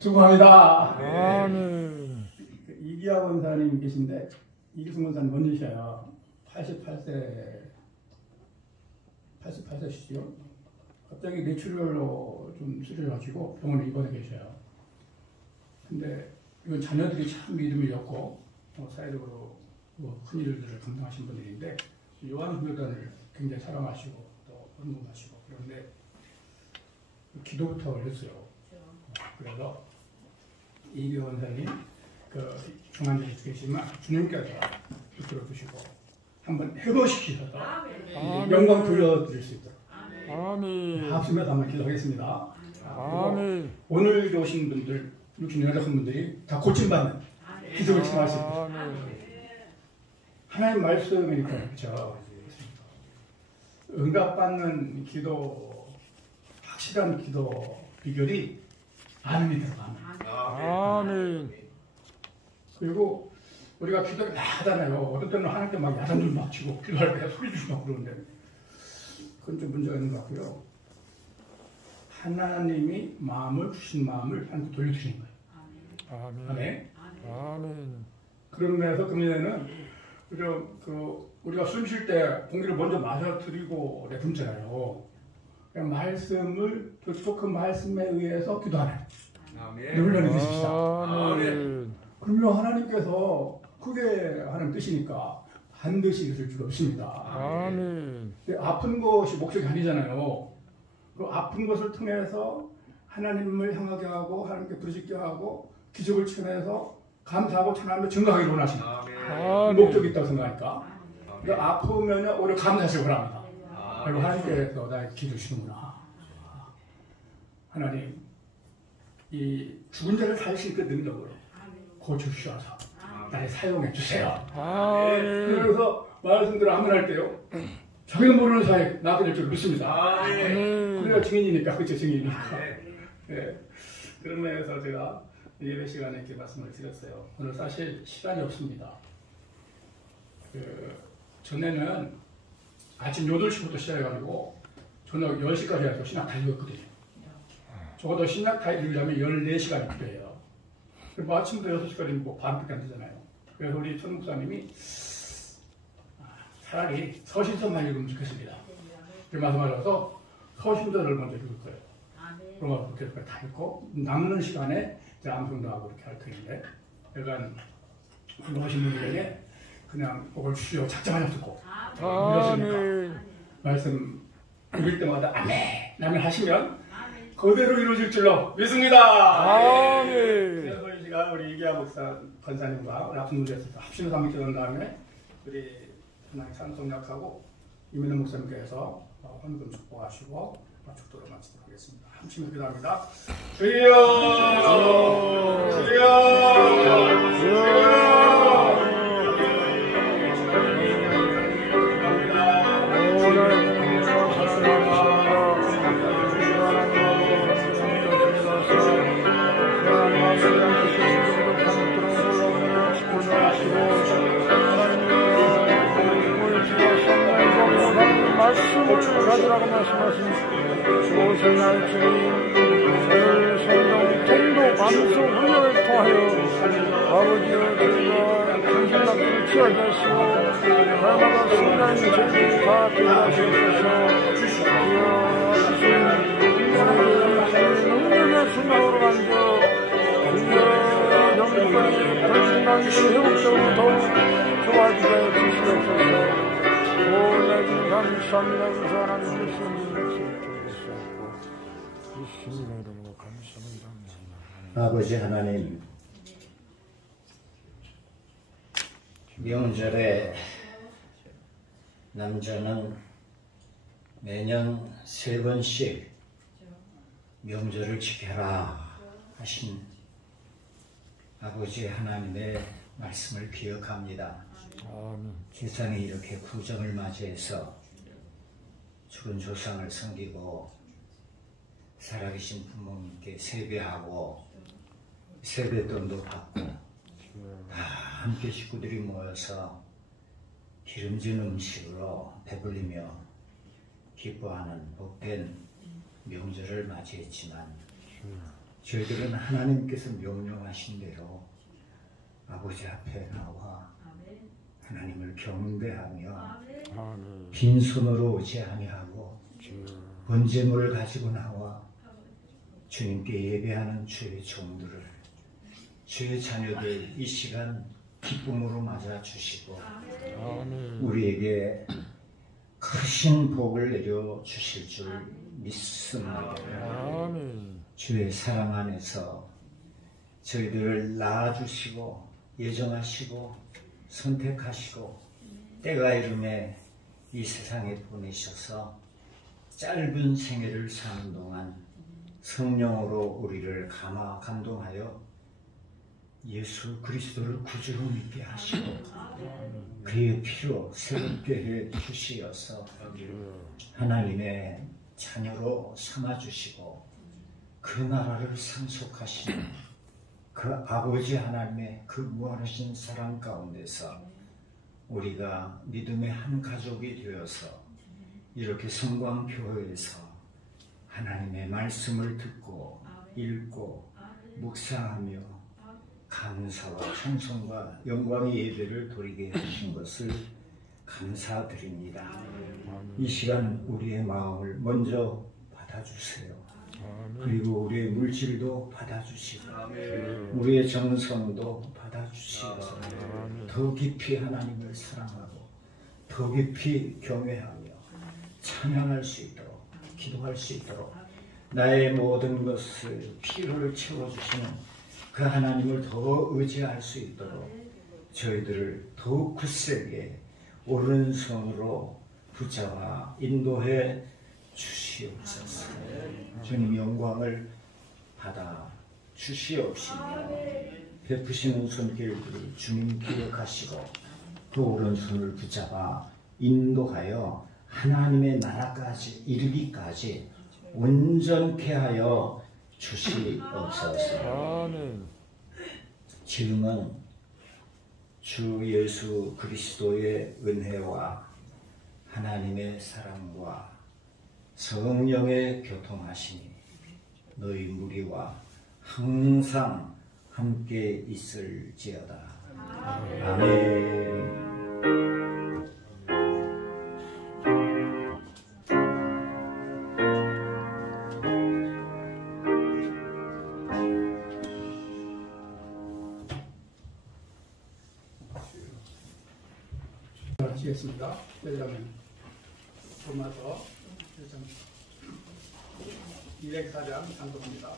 축복합니다. 아멘. 이기하 권사님 계신데, 이기승 권사님 원주셔요. 88세시죠. 갑자기 뇌출혈로 좀 수술을 하시고 병원에 입원해 계셔요. 근데 이건 자녀들이 참 믿음이 없고 사회적으로 큰 일들을 감당하신 분들인데 요한교단을 굉장히 사랑하시고 또 헌금하시고 그런데 기도부터 했어요. 그래서 이기하 권사님 그 중환자에 계시지만 주님께서 들어주시고 한번 해보시키셔서 영광 돌려드릴 수 있도록 아멘. 합심해서 한번 기도하겠습니다. 아멘. 오늘 오신 분들 66분들이 다 고침받는 기적을 청할 수 있도록 하나님 말씀이니까 그렇죠. 응답받는 기도, 확실한 기도 비결이 아멘이 들어가면 아멘. 그리고 우리가 기도를 다 하잖아요. 어떤 때는 하나님께 막 야단을 막 치고 기도할 때 소리 주고 막 그러는데 그건 좀 문제가 있는 것 같고요. 하나님이 마음을 주신 마음을 하나님께 돌려주시는 거예요. 아멘. 아멘. 아멘. 그런 면에서 금년에는 우리가 숨 쉴 때 공기를 먼저 마셔드리고 내뿜잖아요. 그냥 말씀을 그 말씀에 의해서 기도하는 훈련이 되십시다. 아멘. 그러면 하나님께서 크게 하는 뜻이니까 반드시 있을 줄 없습니다. 아멘. 아픈 것이 목적이 아니잖아요. 그 아픈 것을 통해서 하나님을 향하게 하고 하나님께 부르짖게 하고 기적을 체험해서 감사하고 찬양하며 증거하기를 원하시는 목적이 있다고 생각하니까 아프면 오히려 감사하시기 바랍니다. 그리고 하나님께서 나에게 기도 주시는구나. 하나님 이 죽은 자를 살리실 그 능력으로 고쳐주셔서 나를 사용해 주세요. 그래서 말씀대로 아멘할 때요. 자기는 모르는 사이에 나도 될 줄 믿습니다. 그래야 증인이니까 그렇죠. 증인이니까. 네. 그런 면에서 제가 예배 시간에 이렇게 말씀을 드렸어요. 오늘 사실 시간이 없습니다. 전에는 아침 8시부터 시작해가지고 저녁 10시까지 해서 신학 다 읽었거든요. 적어도 신학 다 읽으려면 14시간이 필요해요. 그리고 아침부터 6시까지는 뭐 반밖에 안 되잖아요. 그래서 우리 천 목사님이 차라리 서신서만 읽으면 좋겠습니다. 그 말씀하셔서 서신서를 먼저 읽을 거예요. 그러면 그렇게 다 읽고 남는 시간에 암송도 하고 이렇게 할 텐데 약간 훌륭하신 분들에게 그냥 그걸 주시오 작정하냐 듣고 이러시니까 말씀 읽을 때마다 아멘 하시면 그대로 이루어질 줄로 믿습니다. 그래서 우리 이기하 목사 권사님과 우리 아픈 분들에서 합심해서 한번 기도한 다음에 우리 하나님 찬송약하고 이민호 목사님께서 헌금 축복하시고 축도로 마치도록 하겠습니다. 함께 기도합니다. 주여 말씀을 가지라고 말씀하신 조선할 주님 오늘 성령 통도 감수 훈련을 통하여 아버지여 저희가 정신납기를 취하시고 날마다 순간이 저희를 다 들어가시옵소서 주여 주님 능력의 순간으로 만져 주여 영광의 건강시 회복적으로 더욱 좋아지게 해주시옵소서 오늘 감사합니다. 우선한 예수님 이름으로 감사합니다. 아버지 하나님, 명절에 남자는 매년 3번씩 명절을 지켜라 하신 아버지 하나님의 말씀을 기억합니다. 세상에 이렇게 구정을 맞이해서 죽은 조상을 섬기고 살아계신 부모님께 세배하고 세뱃돈도 받고 다 함께 식구들이 모여서 기름진 음식으로 배불리며 기뻐하는 복된 명절을 맞이했지만 저희들은 하나님께서 명령하신 대로 아버지 앞에 나와 하나님을 경배하며 아멘. 빈손으로 오지 아니하고 주여. 번제물을 가지고 나와 주님께 예배하는 주의 종들을, 주의 자녀들 이 시간 기쁨으로 맞아 주시고 아멘. 우리에게 크신 복을 내려 주실 줄 믿습니다. 아멘. 주의 사랑 안에서 저희들을 낳아주시고 예정하시고 선택하시고 때가 이름에 이 세상에 보내셔서 짧은 생애를 사는 동안 성령으로 우리를 감화 감동하여 예수 그리스도를 구주로 믿게 하시고 그의 피로 새롭게 해 주시어서 하나님의 자녀로 삼아주시고 그 나라를 상속하시는 그 아버지 하나님의 그 무한하신 사랑 가운데서 우리가 믿음의 한 가족이 되어서 이렇게 성광교회에서 하나님의 말씀을 듣고 읽고 묵상하며 감사와 찬송과 영광의 예배를 드리게 하신 것을 감사드립니다. 이 시간 우리의 마음을 먼저 받아주세요. 그리고 우리의 물질도 받아주시고 우리의 정성도 받아주시고 더 깊이 하나님을 사랑하고 더 깊이 경외하며 찬양할 수 있도록 기도할 수 있도록 나의 모든 것을 필요를 채워주시는 그 하나님을 더 의지할 수 있도록 저희들을 더욱 굳세게 오른손으로 붙잡아 인도해 주시옵소서. 주님 영광을 받아 주시옵시며 베푸시는 손길들을 주님 기억하시고 그 오른손을 붙잡아 인도하여 하나님의 나라까지 이르기까지 온전케 하여 주시옵소서. 아멘. 지금은 주 예수 그리스도의 은혜와 하나님의 사랑과 성령의 교통하심이 너희 무리와 항상 함께 있을지어다. 아멘. 마치겠습니다. 그러면 로마서 204장 상독합니다.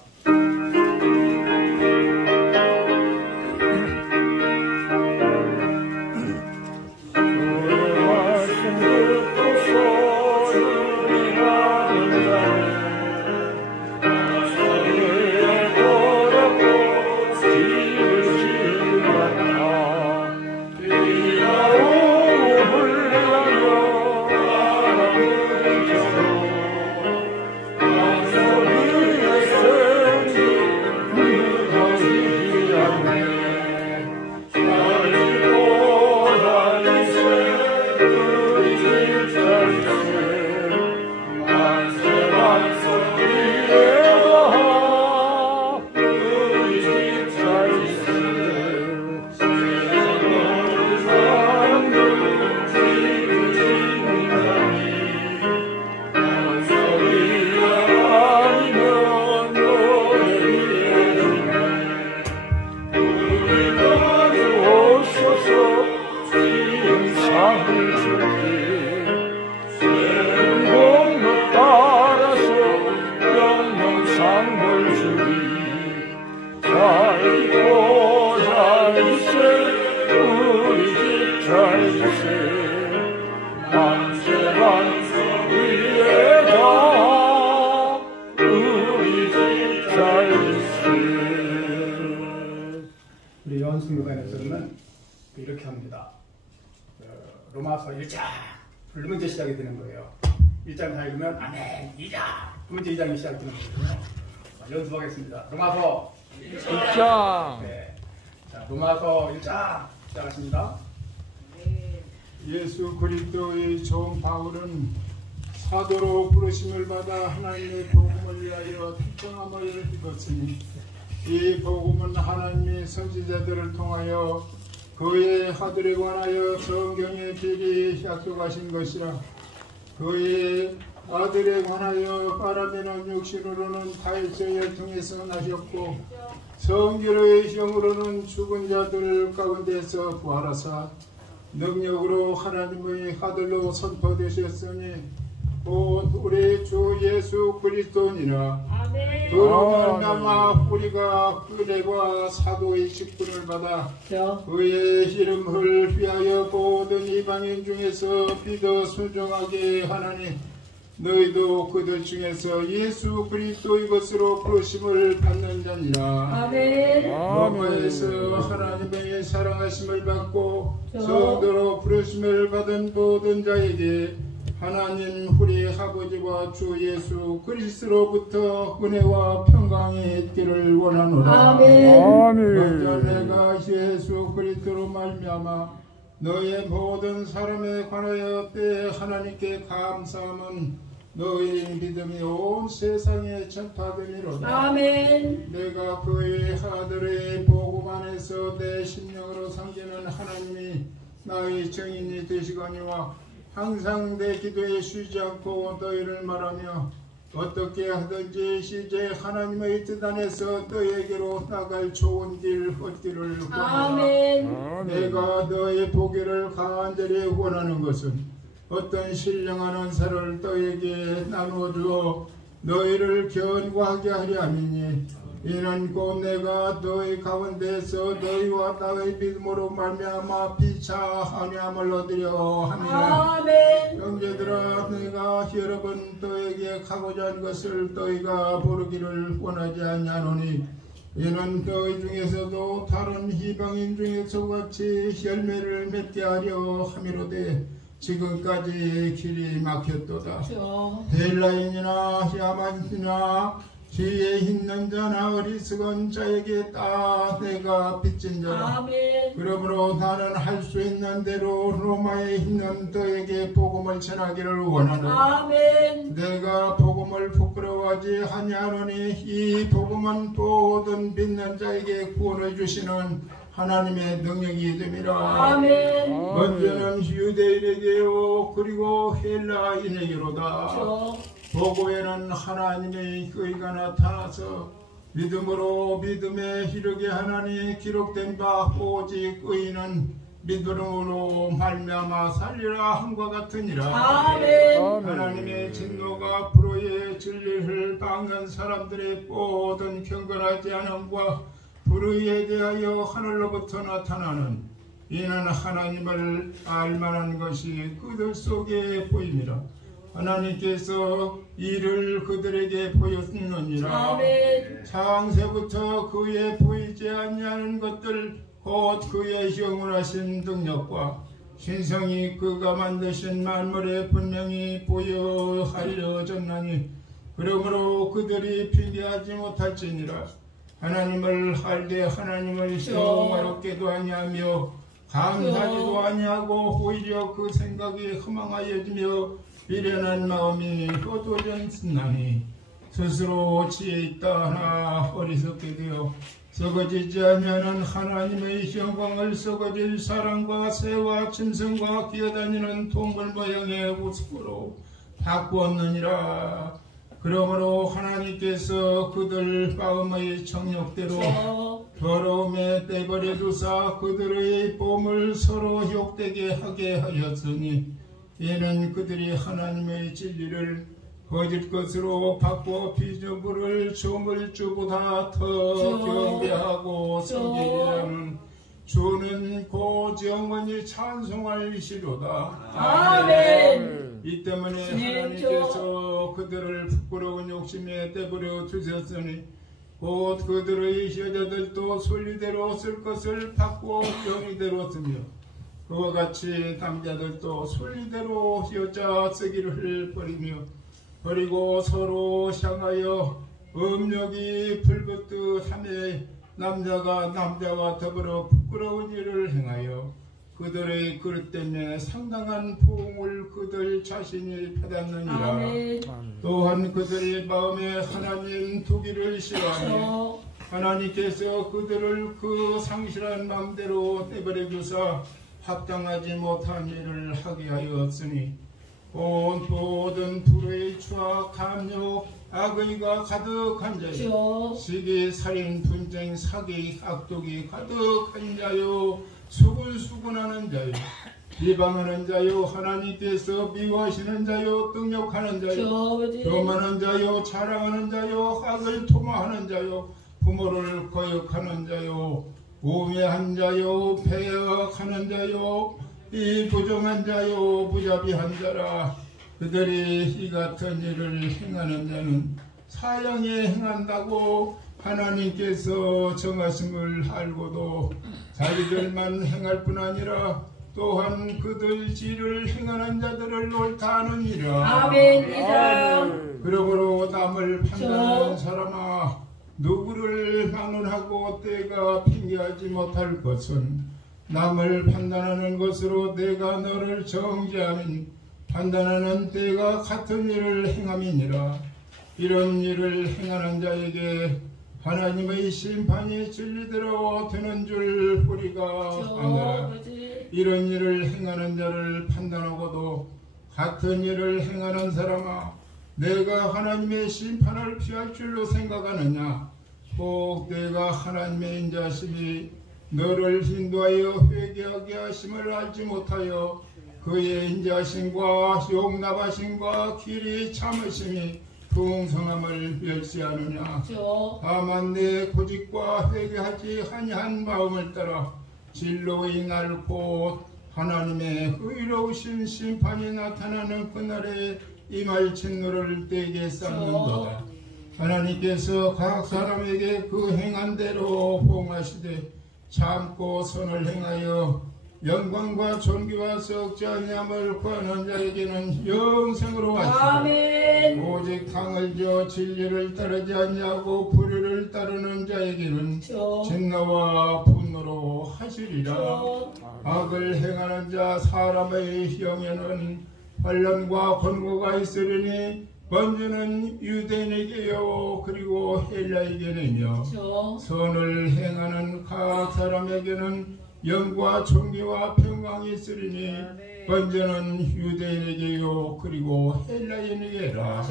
우리 연승교관에서는 이렇게 합니다. 로마서 1장 부르면서 시작이 되는 거예요. 1장 다 읽으면 아멘 2장 부르면서 2장이 시작되는 거거든요. 연습하겠습니다. 로마서 1장. 네. 자, 로마서 1장 시작하십니다. 예수 그리스도의 종 바울은 사도로 부르심을 받아 하나님의 복음을 위하여 특정함을 입었으니 이 복음은 하나님이 선지자들을 통하여 그의 아들에 관하여 성경에 미리 약속하신 것이라. 그의 아들에 관하여 바라비는 육신으로는 다윗의 혈통에서 나셨고 성결의 영으로는 죽은 자들 가운데서 부활하사 능력으로 하나님의 아들로 선포되셨으니 곧 우리 주 예수 그리스도니라. 그로 말미암아 우리가 은혜와 사도의 직분을 받아 그의 이름을 위하여 모든 이방인 중에서 믿어 순종하게 하나니 너희도 그들 중에서 예수 그리스도의 것으로 부르심을 받는 자니라. 로마에서 하나님의 사랑하심을 받고 성도로 부르심을 받은 모든 자에게 하나님 우리 아버지와 주 예수 그리스도로부터 은혜와 평강이 있기를 원하노라. 먼저 내가 예수 그리스도로 말미암아 너의 모든 사람에 관하여 때 하나님께 감사함은 너의 믿음이 온 세상에 전파되리로다. 내가 그의 아들의 복음 안에서 내 심령으로 섬기는 하나님이 나의 정인이 되시거니와 항상 내 기도에 쉬지 않고 너희를 말하며 어떻게 하든지 이제 하나님의 뜻 안에서 너에게로 나갈 좋은 길 얻기를 원하노라. 내가 너의 보기를 간절히 원하는 것은 어떤 신령한 은사를 너에게 나누어주어 너희를 견고하게 하려 함이니 이는 곧 내가 너희 가운데서 너희와 나의 믿음으로 말미암아 비차함을 얻으려 함이라. 형제들아, 내가 여러 번 너에게 가고자 한 것을 너희가 모르기를 원하지 아니하노니 이는 너희 중에서도 다른 이방인 중에서 같이 열매를 맺게 하려 함이로되 지금까지 길이 막혔도다. 헬라인이나 야만이나 지혜 있는 자나 어리석은 자에게 다 내가 빚진 자라. 그러므로 나는 할 수 있는 대로 로마에 있는 너에게 복음을 전하기를 원하노라. 내가 복음을 부끄러워하지 아니하노니 이 복음은 모든 믿는 자에게 구원을 주시는 하나님의 능력이 됨이라. 먼저는 유대인에게요 그리고 헬라인에게로다. 보고에는 하나님의 의가 나타나서 믿음으로 믿음에 이르게 하나니 기록된 바 오직 의인은 믿음으로 말미암아 살리라 함과 같으니라. 하나님의 진노가 불의의 진리를 막는 사람들의 모든 경건하지 않음과 불의에 대하여 하늘로부터 나타나는 이는 하나님을 알만한 것이 그들 속에 보입니다. 하나님께서 이를 그들에게 보였느니라. 창세부터 그의 보이지 아니하는 것들 곧 그의 영원하신 능력과 신성이 그가 만드신 만물에 분명히 보여 알려졌나니 그러므로 그들이 핑계하지 못할지니라. 하나님을 알되 하나님을 영화롭게도 아니하며 감사하지도 아니하고 오히려 그 생각이 허망하여지며 미련한 마음이 어두워졌나니 스스로 지혜 있다 하나 어리석게 되어 썩어지지 아니하는 하나님의 영광을 썩어질 사람과 새와 짐승과 기어다니는 동물 모양의 우습으로 바꾸었느니라. 그러므로 하나님께서 그들 마음의 정욕대로 더러움에 떼버려 두사 그들의 몸을 서로 욕되게 하게 하였으니 이는 그들이 하나님의 진리를 거짓 것으로 바꾸어 비전부를 조물주보다 더 경배하고 섬기는 주는 곧 영원히 찬송할 이시로다. 이 때문에 하나님께서 그들을 부끄러운 욕심에 떼버려 두셨으니 곧 그들의 여자들도 순리대로 쓸 것을 바꾸어 영리대로 쓰며 그와 같이 남자들도 순리대로 여자 쓰기를 버리고 서로 향하여 음욕이 불붙듯 하며 남자가 남자와 더불어 부끄러운 일을 행하여 그들의 그릇 때문에 상당한 보응을 그들 자신이 받았느니라. 아멘. 또한 그들의 마음에 하나님 두기를 싫어하며 하나님께서 그들을 그 상실한 마음대로 내버려 두사 합당하지 못한 일을 하게 하였으니 온 모든 불의 추악 감욕 악의가 가득한 자요 시기 살인 분쟁 사기 악독이 가득한 자요 수군수군하는 자요 비방하는 자요 하나님께서 미워하시는 자요 능욕하는 자요 교만한 자요 자랑하는 자요 악을 도모하는 자요 부모를 거역하는 자요 우매한 자요 배역하는 자요 이 부정한 자요 무자비한 자라. 그들이 이 같은 일을 행하는 자는 사형에 행한다고 하나님께서 정하심을 알고도 자기들만 행할 뿐 아니라 또한 그들 지를 행하는 자들을 옳다 하느니라. 아멘. 그러므로 남을 판단하는 사람아 누구를 막론하고 때가 핑계하지 못할 것은 남을 판단하는 것으로 내가 너를 정죄하면 판단하는 때가 같은 일을 행함이니라. 이런 일을 행하는 자에게 하나님의 심판이 진리대로 되는 줄 우리가 아노라. 이런 일을 행하는 자를 판단하고도 같은 일을 행하는 사람아 내가 하나님의 심판을 피할 줄로 생각하느냐. 꼭 내가 하나님의 인자심이 너를 인도하여 회개하게 하심을 알지 못하여 그의 인자심과 용납하심과 길이 참으심이 풍성함을 멸시하느냐. 다만 내 고집과 회개하지 아니한 마음을 따라 진로의 날 곧 하나님의 의로우신 심판이 나타나는 그날에 임할 진노를 떼게 쌓는도다. 하나님께서 각 사람에게 그 행한 대로 봉하시되 참고 선을 행하여 영광과 존귀와 썩지 아니함을 구하는 자에게는 영생으로 하시고 오직 당을 지어 진리를 따르지 아니하고 불의를 따르는 자에게는 진노와 분노로 하시리라. 악을 행하는 자 사람의 영에는 환난과 권고가 있으리니 먼저는 유대인에게요 그리고 헬라에게는요 선을 행하는 각 사람에게는 영과 존귀와 평강이 있으리니 먼저는 유대인에게요 그리고 헬라인에게라.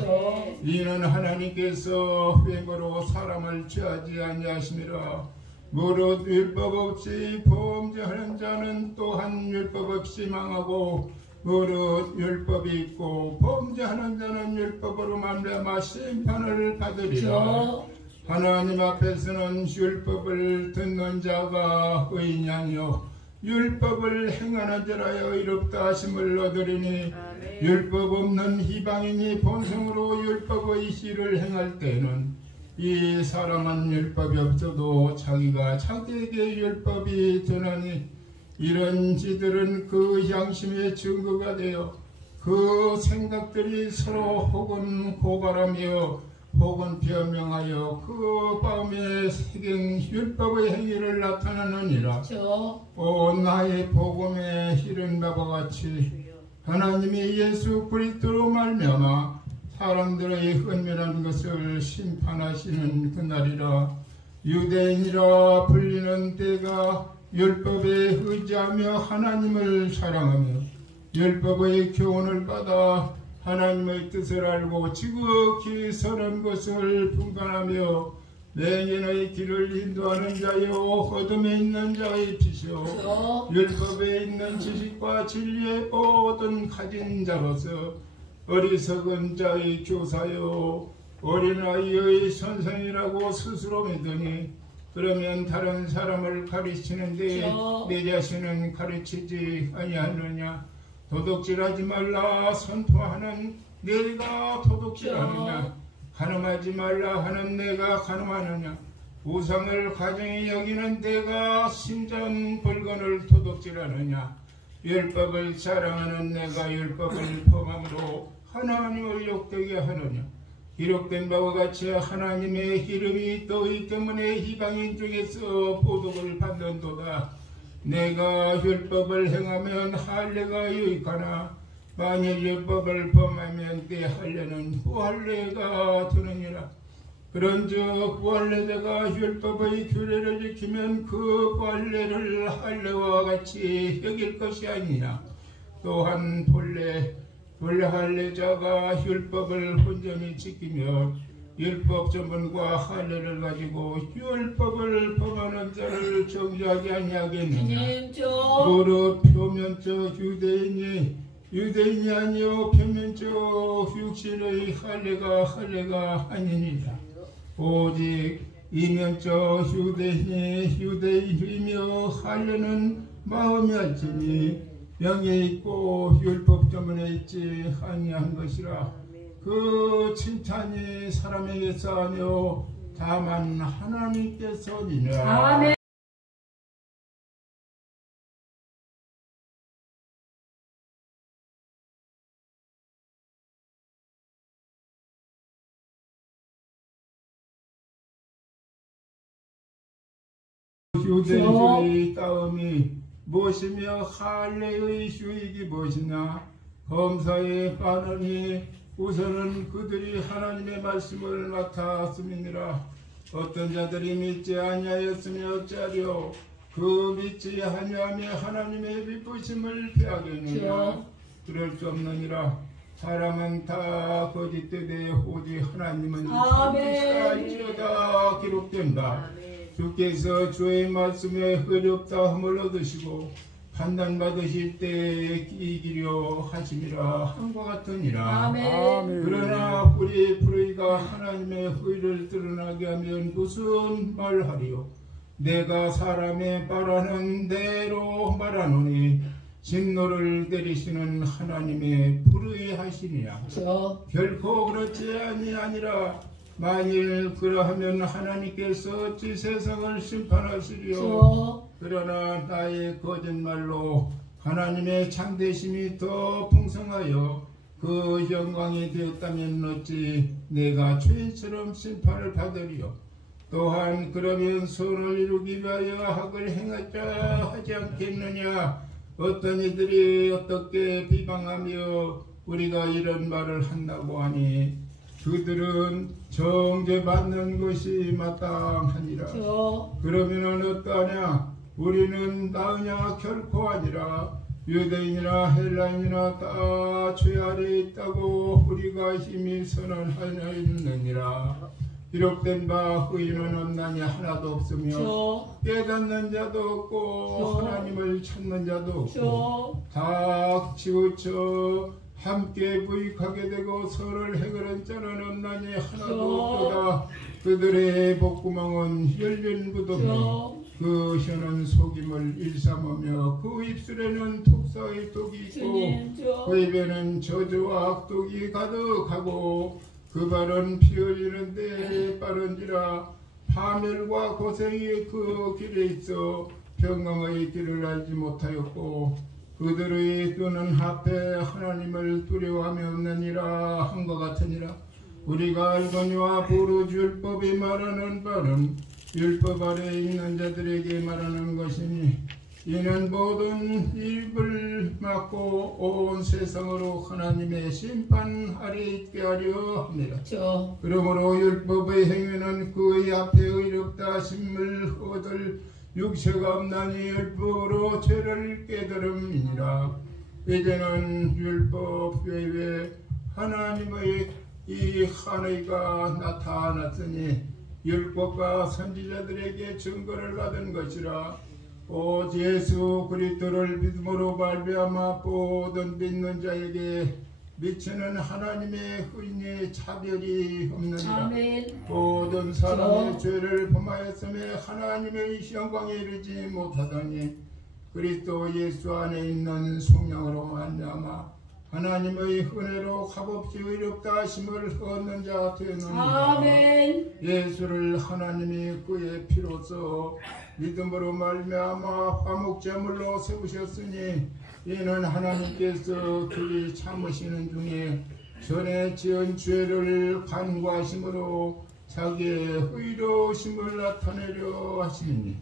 이는 하나님께서 횡으로 사람을 취하지 아니하심이라. 무릇 율법 없이 범죄하는 자는 또한 율법 없이 망하고 무릇 율법이 있고 범죄하는 자는 율법으로 말미암아 심판을 받으리라. 하나님 앞에서는 율법을 듣는 자가 의인이요 율법을 행하는 자라여 이롭다 하심을 얻으리니 율법 없는 이방인이 본성으로 율법의 실을 행할 때는 이 사람은 율법이 없어도 자기가 자기에게 율법이 되나니 이런 지들은 그 양심의 증거가 되어 그 생각들이 서로 혹은 고발하며 혹은 변명하여 그 마음에 새긴 율법의 행위를 나타내느니라. 오 나의 복음에 이른 바와 같이 하나님이 예수 그리스도로 말미암아 사람들의 은밀한 것을 심판하시는 그날이라. 유대인이라 불리는 때가 율법에 의지하며 하나님을 사랑하며 율법의 교훈을 받아 하나님의 뜻을 알고 지극히 선한 것을 분간하며 맹인의 길을 인도하는 자요 어둠에 있는 자의 빛이요 율법에 있는 지식과 진리의 모든 가진 자로서 어리석은 자의 교사요 어린아이의 선생이라고 스스로 믿으니 그러면 다른 사람을 가르치는데 내 자신은 가르치지 아니하느냐. 도둑질하지 말라 선포하는 내가 도둑질하느냐. 간음하지 말라 하는 내가 간음하느냐. 우상을 가정히 여기는 내가 신전 벌건을 도둑질하느냐. 율법을 자랑하는 내가 율법을 범함으로 하나님을 욕되게 하느냐. 기록된 바와 같이 하나님의 이름이 너희 때문에 이방인 중에서 보복을 받는도다. 내가 율법을 행하면 할례가 유익하나 만일 율법을 범하면 내 할례는 후할례가 되느니라. 그런즉 후할례자가 율법의 규례를 지키면 그 후할례를 할례와 같이 여길 것이 아니냐. 또한 본래 할례자가 율법을 온전히 지키며 율법 전문과 할례를 가지고 율법을 범하는 자를 정죄하지 아니하겠느냐. 무릇 표면적 유대인이 아니요 표면적 육신의 할례가 아니니라. 오직 이면적 유대인이며 할례는 마음이 알지니 명예 있고 율법 때문에 있지 아니한 것이라. 그 칭찬이 사람에게서 아니요 다만 하나님께서니라. 아멘. 유대인의 따음이 무엇이며 할례의 유익이 무엇이냐. 범사에 반하니 우선은 그들이 하나님의 말씀을 맡았음이니라. 어떤 자들이 믿지 아니하였으며 어찌하려 그 믿지 아니하며 하나님의 기쁘심을 피하겠느냐. 그럴 수 없느니라. 사람은 다 거짓되되 오직 하나님은 참으시다 기록된다. 주께서 주의 말씀에 의롭다함을 얻으시고 판단받으실 때에 이기려 하심이라 한것 같으니라. 아멘. 그러나 우리 불의가 하나님의 의를 드러나게 하면 무슨 말하리요. 내가 사람의 말하는 대로 말하노니 진노를 내리시는 하나님의 불의하시니라. 결코 그렇지 아니라 만일 그러하면 하나님께서 어찌 세상을 심판하시리요. 그러나 나의 거짓말로 하나님의 참되심이 더 풍성하여 그 영광이 되었다면 어찌 내가 죄인처럼 심판을 받으리요. 또한 그러면 선을 이루기 위하여 악을 행하자 하지 않겠느냐. 어떤 이들이 어떻게 비방하며 우리가 이런 말을 한다고 하니 그들은 정죄받는 것이 마땅하니라. 그러면 어떠하냐. 우리는 나으냐. 결코 아니라. 유대인이나 헬라인이나 다 죄 아래에 있다고 우리가 힘이 선언하였느니라. 기록된 바 의인은 없나니 하나도 없으며 깨닫는 자도 없고 하나님을 찾는 자도 없고 다 치우쳐 함께 부익하게 되고 서로를 해결한 자는 없나니 하나도 없도다. 그들의 복구멍은 열린 무덤이 그 혀는 속임을 일삼으며 그 입술에는 독사의 독이 있고 그 입에는 저주와 악독이 가득하고 그 발은 피 흘리는 데 빠른지라. 파멸과 고생이 그 길에 있어 평강의 길을 알지 못하였고 그들의 눈은 앞에 하나님을 두려워하며 없느니라 한 것 같으니라. 우리가 알거니와 부르 율법이 말하는 바는 율법 아래에 있는 자들에게 말하는 것이니 이는 모든 입을 막고 온 세상으로 하나님의 심판 아래에 있게 하려 합니다. 그러므로 율법의 행위는 그의 앞에 의롭다 하심을 얻을 육체가 없나니 율법으로 죄를 깨달음이니라. 이제는 율법 외에 하나님의 이 하나가 나타났으니 율법과 선지자들에게 증거를 받은 것이라. 오직 예수 그리스도를 믿음으로 말미암아 모든 믿는 자에게 미치는 하나님의 의인의 차별이 없느니라. 모든 사람의 죄를 범하였음에 하나님의 영광에 이르지 못하더니 그리스도 예수 안에 있는 성령으로 말미암아 하나님의 은혜로 값없이 의롭다 하심을 얻는 자 되느니라. 예수를 하나님이 그의 피로써 믿음으로 말미암아 화목제물로 세우셨으니 이는 하나님께서 그리 참으시는 중에 전에 지은 죄를 간구하심으로 자기의 의로우심을 나타내려 하시니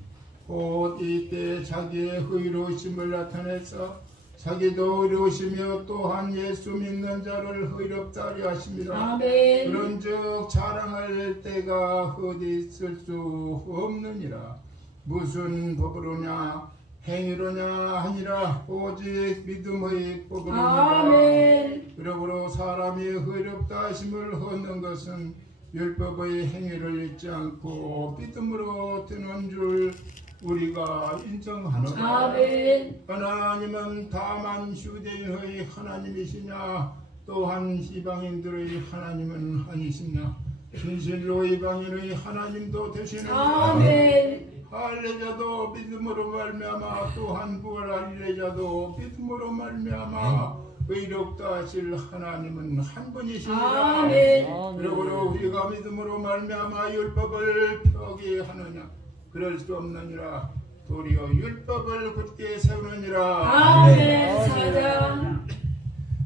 곧 이때 자기의 의로우심을 나타내서 자기도 의로우시며 또한 예수 믿는 자를 의롭다 하려 하십니다. 아멘. 그런즉 자랑할 때가 어디 있을 수 없느니라. 무슨 법으로냐 행위로냐 하니라 오직 믿음의 법으로니라. 아멘. 그러므로 사람이 의롭다 하심을 얻는 것은 율법의 행위를 잊지 않고 믿음으로 되는 줄 우리가 인정하노라. 아멘. 하나님은 다만 유대인의 하나님이시냐 또한 이방인들의 하나님은 아니시냐. 진실로 이방인의 하나님도 되시느니라. 아멘. 할례자도 믿음으로 말미암아 또한 부활할례자도 믿음으로 말미암아 의롭다 하실 하나님은 한 분이시니라. 아멘. 그러므로 우리가 믿음으로 말미암아 율법을 폐기하느냐 그럴 수 없느니라. 도리어 율법을 굳게 세우느니라. 아멘. 사장.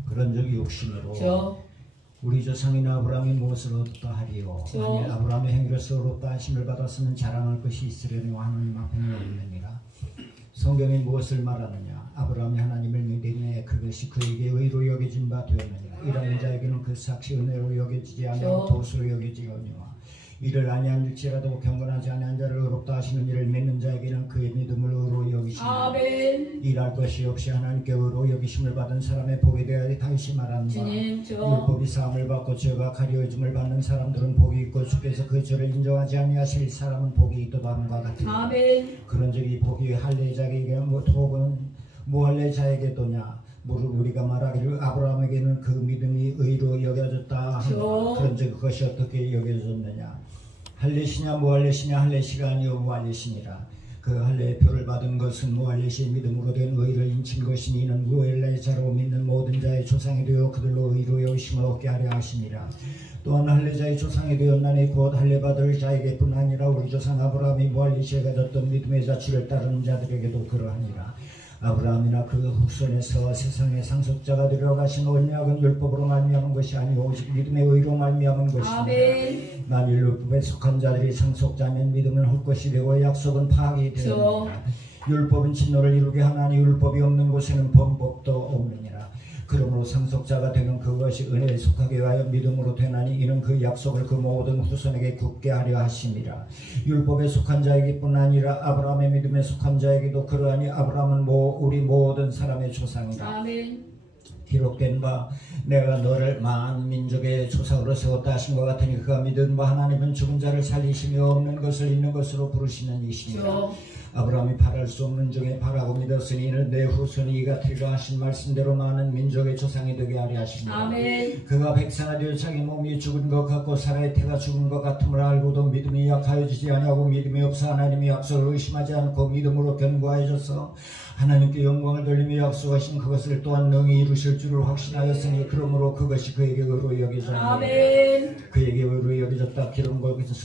그런 적이 욕심으로 저. 우리 조상인 아브라함이 무엇을 얻었다 하리요. 만일 아브라함의 행위로서 의롭다 하심을 받았으면 자랑할 것이 있으려니 하나님 앞에는 없느니라. 성경이 무엇을 말하느냐. 아브라함이 하나님을 믿음에 그것이 그에게 의로 여겨진 바 되었느니라. 이라는 자에게는 그 사시 은혜로 여겨지지 아니하고 도수로 여겨지거니와 이를 아니한일지라도 경건하지 아니한 자를 의롭다 하시는 이를 믿는 자에게는 그의 믿음을 의로 여기시니라. 아멘. 일할 것이 없이 하나님께 의로 여기심을 받은 사람의 복이 되어야 다시 말하는 바 주님, 저. 율법이 사함을 받고 죄가 가려짐을 받는 사람들은 복이 있고 주께서 그 죄를 인정하지 아니하실 사람은 복이 있도다함과 같으니라. 아멘. 그런즉 이 복이 할례자에게 혹은 무할례자에게도냐. 무릇 우리가 말하기를 아브라함에게는 그 믿음이 의로 여겨졌다 하노라. 그런즉 그것이 어떻게 여겨졌느냐. 할례시냐 무할례시냐. 할례시가 아니요 무할례시니라. 그 할례의 표를 받은 것은 무할례시의 믿음으로 된 의를 인친 것이니 이는 무할례자로 믿는 모든 자의 조상이 되어 그들로 의로 여기심을 얻게 하려 하시니라. 또한 할례자의 조상이 되었나니 곧 할례받을 자에게뿐 아니라 우리 조상 아브라함이 무할례시에 가졌던 믿음의 자취를 따르는 자들에게도 그러하니라. 아브라함이나 그 후손에서 세상의 상속자가 되려 가신 언약은 율법으로 말미암은 것이 아니오 오직 믿음의 의로 말미암은 것이니라. 아멘. 만일 율법에 속한 자들이 상속자면 믿음은 헛것이 되고 약속은 파악이 되느니라. 율법은 진노를 이루게 하나니 율법이 없는 곳에는 범법도 없느니라. 그러므로 상속자가 되는 그것이 은혜에 속하게 하여 믿음으로 되나니 이는 그 약속을 그 모든 후손에게 굳게 하려 하심이라. 율법에 속한 자에게뿐 아니라 아브라함의 믿음에 속한 자에게도 그러하니 아브라함은 우리 모든 사람의 조상이라. 아멘. 기록된 바 내가 너를 많은 민족의 조상으로 세웠다 하신 것 같으니 그가 믿은 바 하나님은 죽은 자를 살리시며 없는 것을 있는 것으로 부르시는 이시니라. 아브라함이 바랄 수 없는 중에 바라고 믿었으니 이는 내 후손이 이가 되리라 하신 말씀대로 많은 민족의 조상이 되게 하려 하십니다. 아멘. 그가 백성아 되어 자기 몸이 죽은 것 같고 사라의 태가 죽은 것 같음을 알고도 믿음이 약하여지지 아니하고 믿음이 없어 하나님의 약속을 의심하지 않고 믿음으로 견고하여져서 하나님께 영광을 돌리며 약속하신 그것을 또한 능히 이루실 줄을 확신하였으니 그러므로 그것이 그에게 의로 여겨졌느니라. 아멘. 그에게 의로 여겨졌다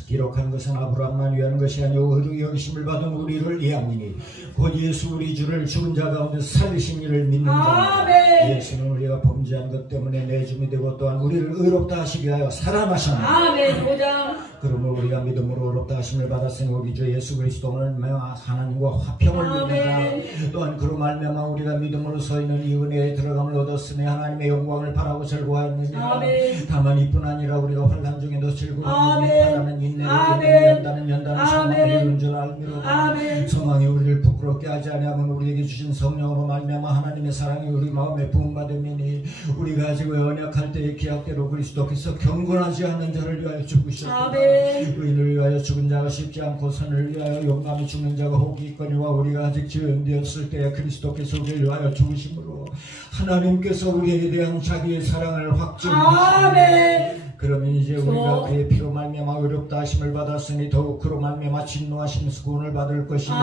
기록한 것은 아브라함만 위하는 것이 아니오 의로 여기심을 받은 우리를 위함이니 곧 예수 우리 주를 죽은 자 가운데 살리신 이를 믿는 자입니다. 아멘. 예수는 우리가 범죄한 것 때문에 내줌이 되고 또한 우리를 의롭다 하시게 하여 살아나셨나니 아멘. 보자. 그러므로 우리가 믿음으로 의롭다 하심을 받았으니 우리 주 예수 그리스도를 하나님과 화평을 누린다. 또한 그로 말미암아 우리가 믿음으로 서 있는 이 은혜에 들어감을 얻었으니 하나님의 영광을 바라고 즐거워하느니라. 다만 이뿐 아니라 우리가 환난 중에도 즐거워하니 바라는 인내를 연다는 소망을 이룬 줄 알미로다. 소망이 우리를 부끄럽게 하지 아니하면 우리에게 주신 성령으로 말미암아 하나님의 사랑이 우리 마음에 부음받음이니 우리가 아직 언약할 때의 기약대로 그리스도께서 경건하지 않는 자를 위하여 죽으셨다. 의인을 위하여 죽은 자가 쉽지 않고 선을 위하여 용감히 죽는 자가 혹이 있거니와 우리가 아직 죄인 되었을 때에 그리스도께서 우리를 위하여 죽으심으로 하나님께서 우리에 대한 자기의 사랑을 확증하시니 그러면 이제 우리가 그의 피로 말미암아 의롭다 하심을 받았으니 더욱 그로 말미암아 진노하심에서 구원을 받을 것이니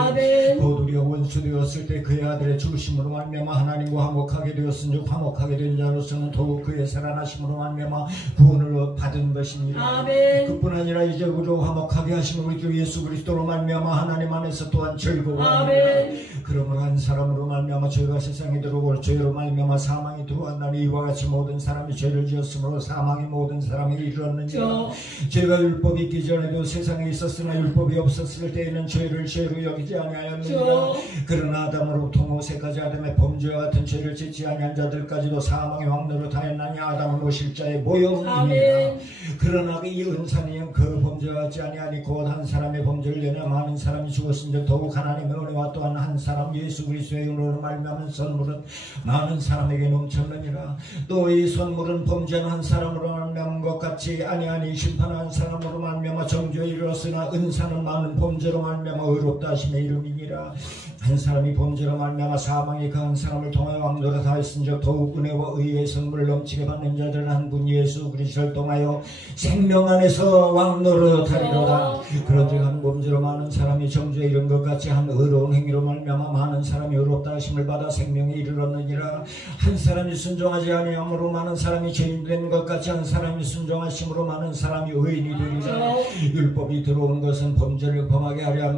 곧 우리가 원수 되었을 때 그의 아들의 죽으심으로 말미암아 하나님과 화목하게 되었은즉 화목하게 된 자로서는 더욱 그의 살아나심으로 말미암아 구원을 받은 것이니라. 그뿐 아니라 이제 우리로 화목하게 하신 우리 주 예수 그리스도로 말미암아 하나님 안에서 또한 즐거워하니라. 그러므로 한 사람으로 말미암아 죄가 세상에 들어오고 죄로 말미암아 사망이 들어왔나니 이와 같이 모든 사람이 죄를 지었으므로 사망이 모든 사람 사망에 이르렀느니라. 저 죄가 율법이 있기 전에도 세상에 있었으나 율법이 없었을 때에는 죄를 죄로 여기지 아니하였느니라. 저 그러나 아담으로부터 모세까지 아담의 범죄와 같은 죄를 짓지 아니한 자들까지도 사망의 왕노로 다했나니 아담은 오실자의 모형이니라. 아멘. 그러나 이 은사는 그 범죄와 같지 아니하니 곧 한 사람의 범죄를 인하여 많은 사람이 죽었은즉 더욱 하나님의 은혜와 또한 한 사람 예수 그리스도의 은혜로 말미암은 선물은 많은 사람에게 넘쳤느니라. 또 이 선물은 범죄한 한 사람으로 말미암은 것 같이 아니하니 심판한 사람으로 말미암아 정죄에 이르렀으나 은사는 많은 범죄로 말미암아 의롭다 하심의 이름이니라. 한 사람이 범죄로 말미암아 사망이 그 한 사람을 통하여 왕노로 다했은즉 더욱 은혜와 의의 선물을 넘치게 받는 자들은 한 분 예수 그리스도를 통하여 생명 안에서 왕노로 다리로다. 그런즉 한 범죄로 많은 사람이 정죄에 이른 것 같이 한 의로운 행위로 말미암아 많은 사람이 의롭다 하심을 받아 생명에 이르렀느니라. 한 사람이 순종하지 아니함으로 많은 사람이 죄인 된 것 같이 한 사람이 순종하심으로 많은 사람이 의인이 되리라. 율법이 들어온 것은 범죄를 범하게 하려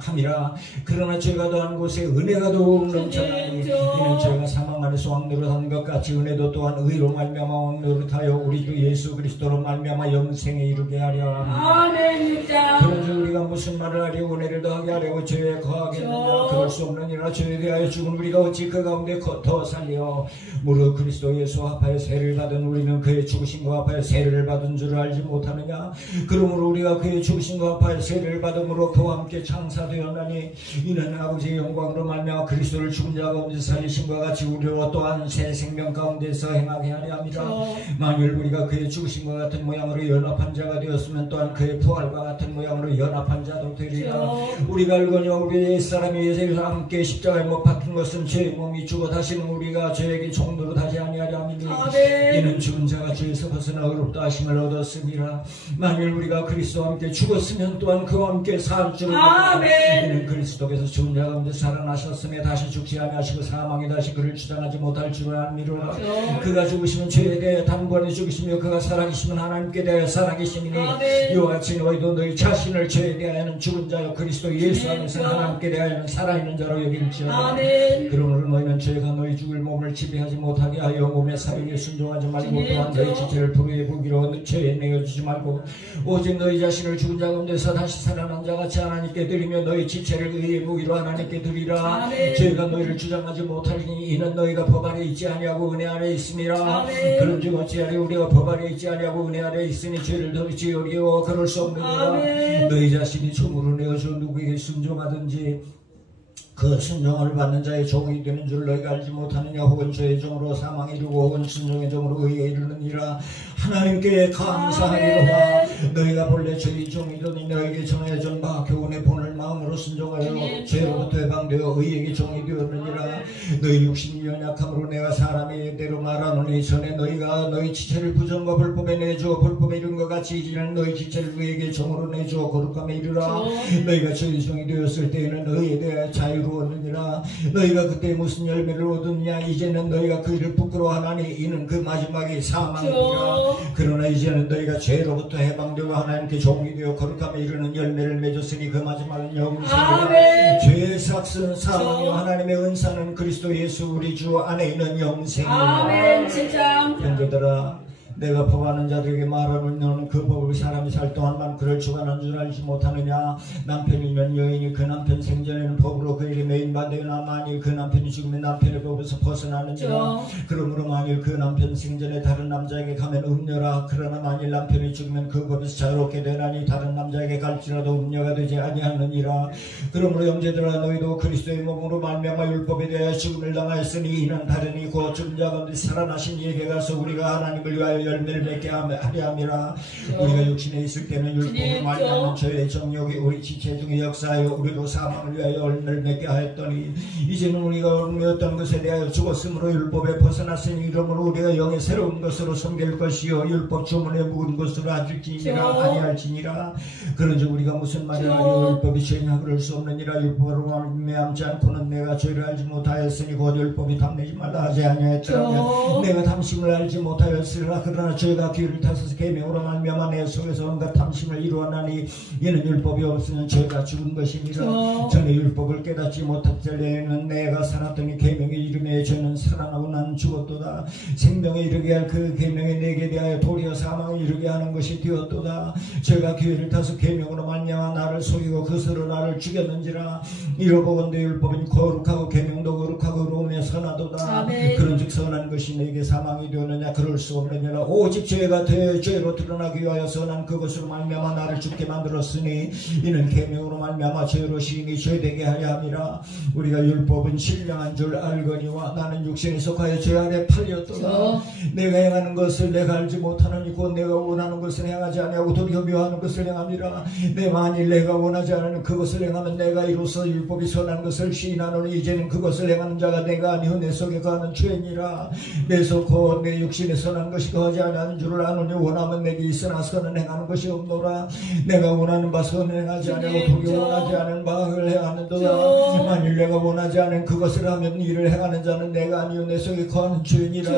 함이라. 그러나 죄가 더한 곳에 은혜가 더욱 넘쳐나니 이는 죄가 사망 안에서 왕노릇 한 것 같이 은혜도 또한 의로 말미암아 왕노릇 하여 우리 주 예수 그리스도로 말미암아 영생에 이르게 하려 함이라. 아멘. 6장 그런즉 우리가 무슨 말을 하려고 은혜를 더하게 하려고 죄에 거하겠느냐. 그럴 수 없느니라. 죄에 대하여 죽은 우리가 어찌 그 가운데 더 살려. 무릇 그리스도 예수와 합하여 세를 받은 우리는 그의 죽으심과 합하여 세를 받은 줄을 알지 못하느냐. 그러므로 우리가 그의 죽으심과 합하여 세를 받음으로 그와 함께 창사되었나니 이는 아버지의 영광으로 말미암아 그리스도를 죽은 자 가운데 살리심과 같이 우리로 또한 새 생명 가운데서 행하게 하려 함이라. 만일 우리가 그의 죽으심과 같은 모양으로 연합한 자가 되었으면 또한 그의 부활과 같은 모양으로 연합한 자도 되리라. 우리가 알거니와 우리의 옛사람이 예수와 함께 십자가에 못 박힌 것은 죄의 몸이 죽어 다시는 우리가 죄에게 종노릇 하지 아니하려 함이니 이는 죽은 자가 죄에서 벗어나 의롭다 하심을 얻었음이라. 만일 우리가 그리스도와 함께 죽었으면 또한 그와 함께 살 줄을 아멘. 이는 그리스도께서 죽은 자 가운데 살아나셨음에 다시 죽지 아니하시고 사망이 다시 그를 주장하지 못할 줄을 알미로라. 그가 죽으시면 죄에 대해 단번에 죽으시며 그가 살아계시면 하나님께 대하여 살아계시니 이와 같이 너희도 너희 자신을 죄에 대하여는 죽은 자요 그리스도 예수 안에서 하나님께 대하여는 살아있는 자로 여길지어다. 아멘. 그러므로 너희는 죄가 너희 죽을 몸을 지배하지 못하게 하여 몸의 사령에 순종하지 말고 또한 너희 지체를 불의의 무기로 죄에 내어주지 말고 오직 너희 자신을 죽은 자 가운데서 다시 살아난 자같이 하나님께 드리며 너희 지체를 의의 무기로 하나님께 드리라. 죄가 너희를 주장하지 못하리니 이는 너희가 법 아래 있지 아니하고 은혜 아래 있음이라. 그런즉 어찌하여 우리가 법 아래 있지 아니하고 은혜 아래 있으니 죄를 더 지으리오. 그럴 수 없느니라. 너희 자신이 종으로 내어줘 누구에게 순종하든지 그 순종을 받는 자의 종이 되는 줄 너희가 알지 못하느냐. 혹은 죄의 종으로 사망에 이르고 혹은 순종의 종으로 의에 이르느니라. 하나님께 감사하리로다. 너희가 본래 죄의 종이더니 너희에게 정해진 바 교훈의 본을 마음으로 순종하여 죄로부터 해방되어 의에게 종이 되었느니라. 너희 육신이 연약함으로 내가 사람의 대로 말하노니 전에 너희가 너희 지체를 부정과 불법에 내주어 불법에 이른 것 같이 이제는 너희 지체를 의에게 종으로 내주어 거룩함에 이르라. 너희가 죄의 종이 되었을 때에는 의에 대하여 자유로웠느니라. 너희가 그때 무슨 열매를 얻었냐. 이제는 너희가 그 일을 부끄러워하나니 이는 그 마지막이 사망이니라. 그러나 이제는 너희가 죄로부터 해방되어 하나님께 종이 되어 거룩함에 이르는 열매를 맺었으니 그 마지막은 영생이라. 죄의 삭은 사망이요 하나님의 은사는 그리스도 예수 우리 주 안에 있는 영생이라. 아멘. 7장 형제들아, 내가 법하는 자들에게 말하노니 너는 그 법을 사람이 살 동안만 그를 주관한 줄 알지 못하느냐. 남편이면 여인이 그 남편 생전에는 법으로 그에게 매인받으나 만일 그 남편이 죽으면 남편의 법에서 벗어나느니라. 그러므로 만일 그 남편 생전에 다른 남자에게 가면 음녀라. 그러나 만일 남편이 죽으면 그 법에서 자유롭게 되나니 다른 남자에게 갈지라도 음녀가 되지 아니하느니라. 그러므로 형제들아, 너희도 그리스도의 몸으로 말미암아 율법에 대하여 죽음을 당하였으니 이는 다른 이고 죽은 자 가운데 살아나신 이에게 가서 우리가 하나님을 위하여 열매를 맺게 하려 함이라. 우리가 육신에 있을 때는 율법으로 말미암은 죄의 정욕이 우리 지체 중에 역사하여 우리로 사망을 위하여 열매를 맺게 하였더니 이제는 우리가 얽매였던 것에 대하여 죽었으므로 율법에 벗어났으니 이러므로 우리가 영의 새로운 것으로 섬길 것이요 율법 주문에 묵은 것으로 아줄지니라 아니할지니라. 그런즉 우리가 무슨 말을 하여 율법이 죄냐. 그럴 수 없느니라. 율법으로 말미암지 않고는 내가 죄를 알지 못하였으니 곧 율법이 탐내지 말라 하지 아니하였더라면 내가 탐심을 알지 못하였으리라. 그러나 저희가 귀를 타서 계명으로 말미암아 내 속에서 온갖 탐심을 이루었나니 이는 율법이 없으면 저희가 죽은 것이니라. 전에 율법을 깨닫지 못할때에는 내가 살았더니 계명의 이름에 저는 살아나고 나는 죽었도다. 생명에 이르게 할 그 계명이 내게 대하여 도리어 사망에 이르게 하는 것이 되었도다. 저희가 기회를 타서 계명으로 말미암아 나를 속이고 그스로 나를 죽였는지라. 이로보건대 율법은 거룩하고 계명도 거룩하고 의로우며 선하도다. 그런즉 선한 것이 내게 사망이 되었느냐. 그럴 수 없느니라. 오직 죄가 죄로 드러나기 위하여 선한 그것으로 말미암아 나를 죽게 만들었으니 이는 계명으로 말미암아 죄로 시인이 죄되게 하려 함이라. 우리가 율법은 신령한 줄 알거니와 나는 육신에 속하여 죄 아래 팔렸도다. 내가 행하는 것을 내가 알지 못하느니 곧 내가 원하는 것을 행하지 아니하고 도리어 미워하는 것을 행함이라. 내 만일 내가 원하지 않는 그것을 행하면 내가 이로써 율법이 선한 것을 시인하노니 이제는 그것을 행하는 자가 내가 아니오 내 속에 거하는 죄니라. 내 속 곧 내 육신에 선한 것이 거하지 아니하는 줄을 아노니 원하면 내게 있으나 선은 행하는 것이 없노라. 내가 원하는 바 선은 행하지 아니하고 도리어 원하지 않은 바를 행하는도다. 만일 내가 원하지 않은 그것을 하면 이를 행하는 자는 내가 아니오 내 속에 거하는 죄니라.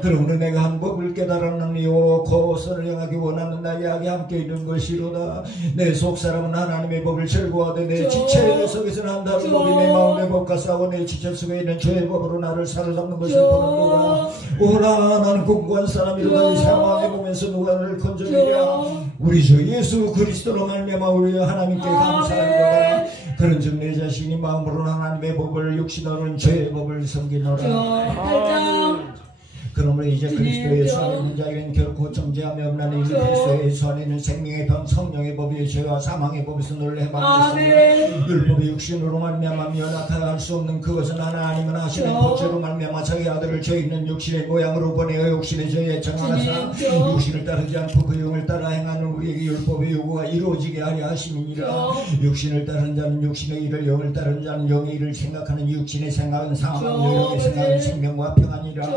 그러므로 내가 한 법을 깨달았느니요 곧 선을 행하기 원하는 나의 악이 함께 있는 것이로다. 내 속사람은 하나님의 법을 즐거워하되 내 지체 속에서는 한 다른 법이 내 마음의 법과 싸워 내 지체 속에 있는 죄의 법으로 나를 사로잡는 것을 보는도다. 오라 나는 공고한 사람이로다. 이 상황에 보면서 누가 나를 건져내랴. 우리 주 예수 그리스도로 말미암아 우리 하나님께 감사하리로다. 그런즉 내 자신이 마음으로 하나님의 법을 육신으로는 죄의 법을 섬기노라. 그러므로 이제 그리스도 예수 안에 있는 자에게는 결코 정죄함이 없나니 이는 그리스도 예수 안에 있는 생명의 병 성령의 법이 죄와 사망의 법에서 너를 해방했으며 율법의 육신으로 말미암아 면하여 할 수 없는 그것은 하나님은 하시는 보죄로 말미암아 자기 아들을 죄 있는 육신의 모양으로 보내어 육신의 죄에 정하사 육신을 따르지 않고 그 영을 따라 행하는 우리에게 율법의 요구가 이루어지게 하려 하심이니라. 육신을 따르는 자는 육신의 일을 영을 따르는 자는 영의 일을 생각하는 육신의 생각은 상함이요 영의 생각은 생명과 평안이라.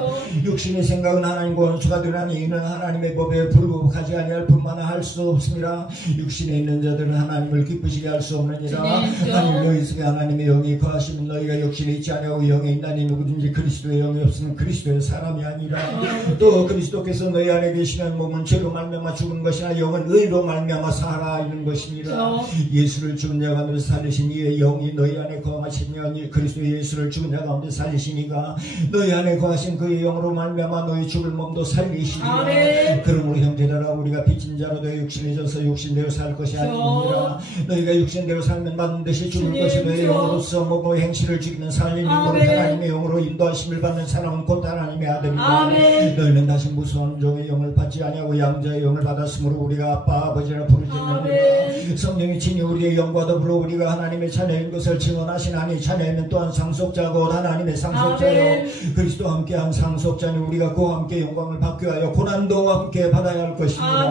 육신의 생각은 하나님과 원수가 되나니 이는 하나님의 법에 불복하지 아니할 뿐만 할 수 없습니다. 육신에 있는 자들은 하나님을 기쁘시게 할 수 없느니라. 만일 너희 속에 하나님의 영이 거하시면 너희가 육신에 있지 아니하고 영에 있나니 누구든지 그리스도의 영이 없으면 그리스도의 사람이 아니라. 또 그리스도께서 너희 안에 계시면 몸은 죄로 말미암아 죽은 것이나 영은 의로 말미암아 살아있는 것이니라. 예수를 죽은 자 가운데 살리신 이의 영이 너희 안에 거하시며 그리스도 예수를 죽은 자 가운데 살리시니가 너희 안에 거하신 그의 영으로 말미암아 너희 죽을 몸도 살리시리라. 그러므로 형제들아 우리가 빚진 자로 되어 육신에 져서 육신대로 살 것이 아니니라. 너희가 육신대로 살면 반드시 죽을 것이며 영으로서 몸의 행실을 죽이는 살리는 하나님의 영으로 인도하심을 받는 사람은 곧 하나님의 아들이다. 너희는 다시 무서운 종의 영을 받지 아니하고 양자의 영을 받았으므로 우리가 아빠 아버지라 부르짖느니라. 성령이 친히 우리의 영과 더불어 우리가 하나님의 자녀인 것을 증언하시나니 자녀는 또한 상속자고 하나님의 상속자요 그리스도와 함께한 상속자니 우리가 그와 함께 영광을 받기 위하여 고난도 함께 받아야 할 것입니다.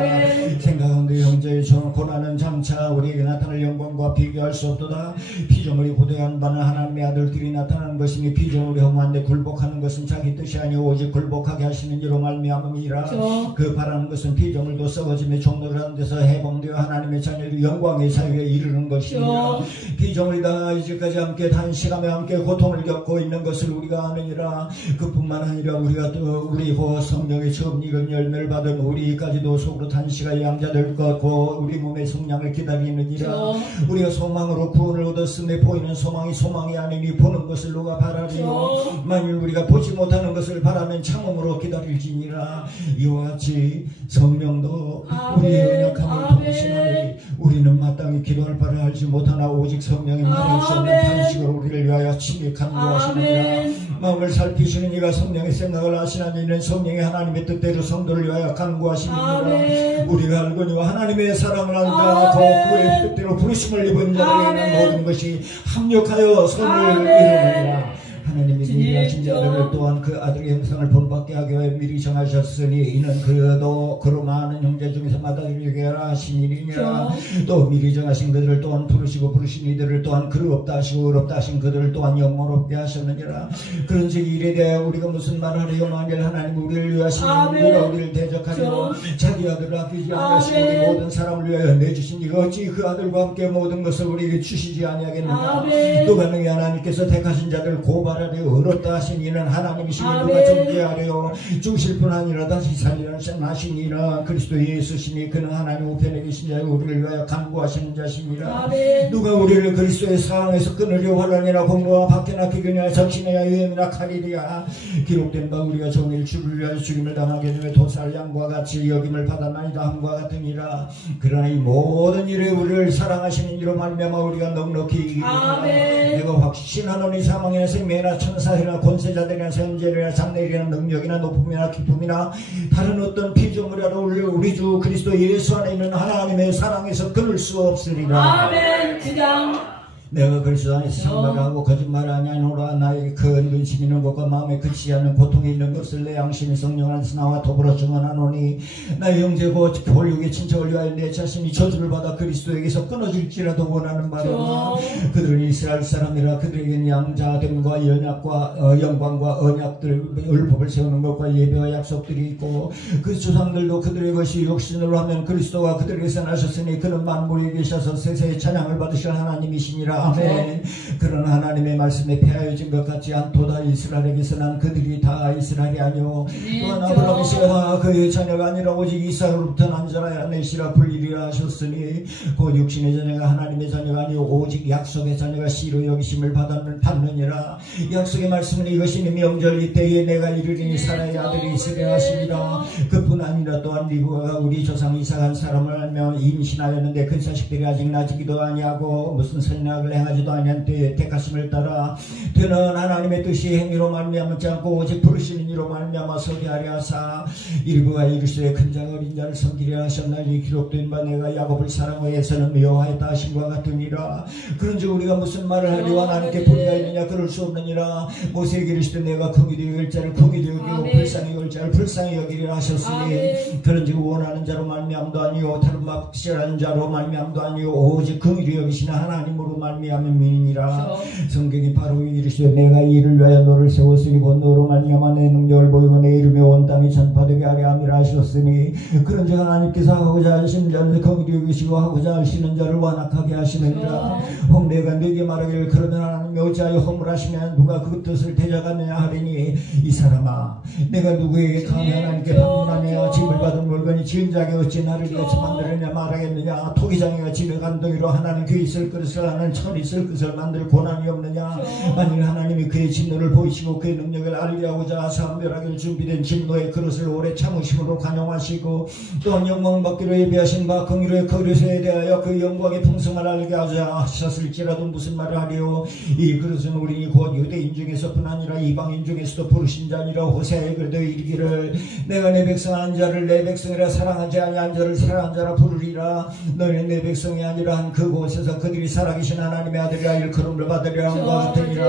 생각하는데 형제의 고난은 장차 우리에게 나타날 영광과 비교할 수 없도다. 피조물이 고대한 바는 하나님의 아들들이 나타나는 것이니 피조물이 허무한데 굴복하는 것은 자기 뜻이 아니오 오직 굴복하게 하시는 이로 말미암음이라. 그 바라는 것은 피조물도 썩어짐에 종로를 하는 데서 해방되어 하나님의 자녀의 영광의 사유에 이르는 것이니라. 피조물이 다 이제까지 함께 단식하며 함께 고통을 겪고 있는 것을 우리가 아느니라. 그뿐만 아니라 우리가 또 우리 고 성령의 처음 익은 열매를 받은 우리까지도 속으로 단식하여 양자될 것 고 우리 몸의 성량을 기다리느니라. 우리가 소망으로 구원을 얻었음에 보이는 소망이 아니니 보는 것을 누가 바라리요. 만일 우리가 보지 못하는 것을 바라면 참음으로 기다릴지니라. 이와 같이 성령도 우리의 연약함을 통신하니 우리는 마땅히 기도할 바를 알지 못하나 오직 성령이 말할 수 없는 단식으로 우리를 위하여 친히 간구하시느니라. 마음을 살피시는 이가 성령의 생각을 아시나니 이는 성령이 하나님의 뜻대로 성도를 위하여 간구하시느니라. 우리가 알거니와 하나님의 사랑을 알자 그의 뜻대로 부르심을 입은 자들에게는 모든 것이 합력하여 선을 이루느니라. 하나님이 미리 하신 자들을 또한 그 아들의 형상을 본받게 하기 위해 미리 정하셨으니 이는 그로 많은 형제 중에서 마다들에게 하신 일이니라. 또 미리 정하신 그들을 또한 부르시고 부르신 이들을 또한 그릇없다 하시고 의롭다 하신 그들을 또한 영원롭게 하셨느니라. 그런즉 일에 대하여 우리가 무슨 말을 하리요. 만일 하나님 우리를 위하시면 누가 우리를 대적하리요. 자기 아들을 아끼지 아니하시고 우리 모든 사람을 위하여 내주신 이가 어찌 그 아들과 함께 모든 것을 우리에게 주시지 아니하겠느냐. 누가 능히 하나님께서 택하신 자들 고발 말하되 어렵다 하신 이는 하나님이시니 누가 아멘. 정죄하려 죽으실 뿐 아니라 다시 살리라 하신 이는 그리스도 예수시니 그는 하나님 우편에 계신 자 우리를 위하여 간구하시는 자시니라. 아멘. 누가 우리를 그리스도의 사랑에서 끊으려 환란이나 공고와 박해나 기근이나 적신이나 위험이나 칼이랴. 기록된 바 우리가 종일 주를 위하여 죽임을 당하게 되며 도살 양과 같이 여김을 받았나이다 함과 같으니라. 그러나 이 모든 일에 우리를 사랑하시는 이로 말미암아 우리가 넉넉히 이기리라. 아멘. 내가 확신하노니 사망이나 생명이나 천사이나 권세자들이나 선제들이나 장래일이나 능력이나 높음이나 기쁨이나 다른 어떤 피조물이라도 우리 주 그리스도 예수 안에 있는 하나님의 사랑에서 끊을 수 없으리라. 아멘. 9장. 내가 그리스도 안에서 상말하고 거짓말을 아니하노라. 나에게 큰 근심이 있는 것과 마음에 그치지 않는 고통이 있는 것을 내 양심이 성령 안에서 나와 더불어 증언하노니 나의 형제고 홀육의 친척을 위하여 내 자신이 저주를 받아 그리스도에게서 끊어질지라도 원하는 바로니 그들은 이스라엘 사람이라. 그들에게는 양자됨과 연약과 영광과 언약들 율법을 세우는 것과 예배와 약속들이 있고 그 조상들도 그들의 것이 육신으로 하면 그리스도가 그들에게서 나셨으니 그는 만물에 계셔서 세세의 찬양을 받으실 하나님이시니라. 아멘. 그러나 하나님의 말씀에 폐하여진 것 같지 않도다. 이스라엘에게서 난 그들이 다 이스라엘이 아니오 또한 아브라함이 다 그의 자녀가 아니라 오직 이삭으로부터 난 자라야 내시라 불리리라 하셨으니 곧 육신의 자녀가 하나님의 자녀가 아니오 오직 약속의 자녀가 씨로 여기심을 받느니라. 약속의 말씀은 이것이니 명절 이때에 내가 이르리니 사라의 아들이 있으리라 하시니라. 그뿐 아니라 또한 리브가가 우리 조상 이삭한 사람을 알며 임신하였는데 그 자식들이 아직 나지기도 아니하고 무슨 선악을 행하지도 아니한 때에 택하심을 따라 되는 하나님의 뜻이 행위로 말미암지 않고 오직 부르시는 이로 말미암아 서게 하려 하사 리브가 이르시되 큰 자가 어린 자를 섬기려 하셨나니 기록된 바 내가 야곱을 사랑하여서는 미워하였다 하신과 같으니라. 그런즉 우리가 무슨 말을 하리와 하나님께 불의하였느냐. 그럴 수 없느니라. 모세에게 이르시되 내가 긍휼히 여길 자를 긍휼히 여기고 불쌍히 여길 자를 불쌍히 여기리라 하셨으니 그런즉 원하는 자로 말미암도 아니요 다른 막실한 자로 말미암도 아니요 오직 긍휼히 여기시는 하나님으로 말미암음이니라. 성경이 바로 이르시되 내가 이를 위하여 너를 세웠으니 곧 너로 말미암아 내 능력을 보이고 내 이름이 온 땅에 전파되게 하려 함이라 하셨으니 그런즉 하나님께서 하고자 하시는 자를 긍휼히 여기시고 하고자 하시는 자를 완악하게 하시느니라. 혹 내가 네게 말하기를 그러면 하나님이 어찌하여 허물하시면 누가 그 뜻을 대적하느냐 하리니 이 사람아 내가 누구에게 감히 하나님께 방문하며 짐을 받은 물건이 지은 자에게 어찌 나를 같이 만들었냐 말하겠느냐. 토기장이가 짐의 간덩이로 하나님 그 있을 것을 하는 철이 있을 것을 만들 고난이 없느냐. 만일 하나님이 그의 진노를 보이시고 그의 능력을 알게 하고자 하사 멸하기를 준비된 진노의 그릇을 오래 참으심으로 간용하시고 또한 영광을 받기로 예비하신 바 긍휼의 그릇에 대하여 그 영광의 풍성을 알게 하자 하셨을지라도 무슨 말을 하리요. 이 그릇은 우리 곧 유대인 중에서뿐 아니라 이방인 중에서도 부르신 자니라. 호세아에 그래도 이르기를 내가 내 백성 한 자를 내 백성이라 사랑하지 아니한 자를 사랑한 자라 부르리라. 너희는 내 백성이 아니라 한 그곳에서 그들이 살아계신 하나님의 아들이라 일컬음을 받으리라 함과 같으니라.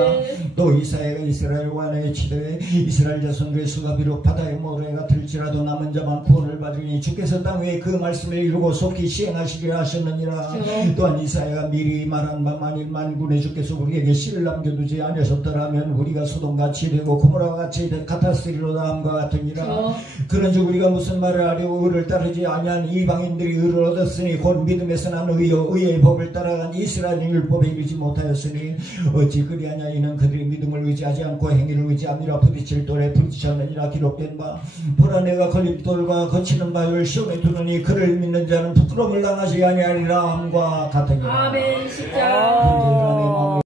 또 이사야가 이스라엘 왕에게 치되 이스라엘 자손들의 수가 비록 바다의 모래가 들지라도 남은 자만 구원을 받으니 주께서 땅 위에 그 말씀을 이루고 속히 시행하시리라 하셨느니라. 또한 이사야가 미리 말한 바 만일 만군의 주께서 우리에게 씨를 남겨두지 아니하셨더라면 우리가 소돔같이 되고 고모라같이 같았으리로다 함과 같으니라. 그런즉 우리가 무슨 말을 하려고 의를 따르지 아니한 이방인들이 의를 얻었으니 곧 믿음에서 난 의의 법을 따라간 이스라엘의 율법에 이르지 못하였으니 어찌 그리하냐. 이는 그들이 믿음을 의지하지 않고 행위를 의지함이라. 부딪힐 돌에 부딪혔느니라. 기록된 바 보라 내가 걸림돌과 거치는 바위를 시험에 두느니 그를 믿는 자는 부끄러움을 당하지 아니하리라 함과 같으니라. 아멘. 10장.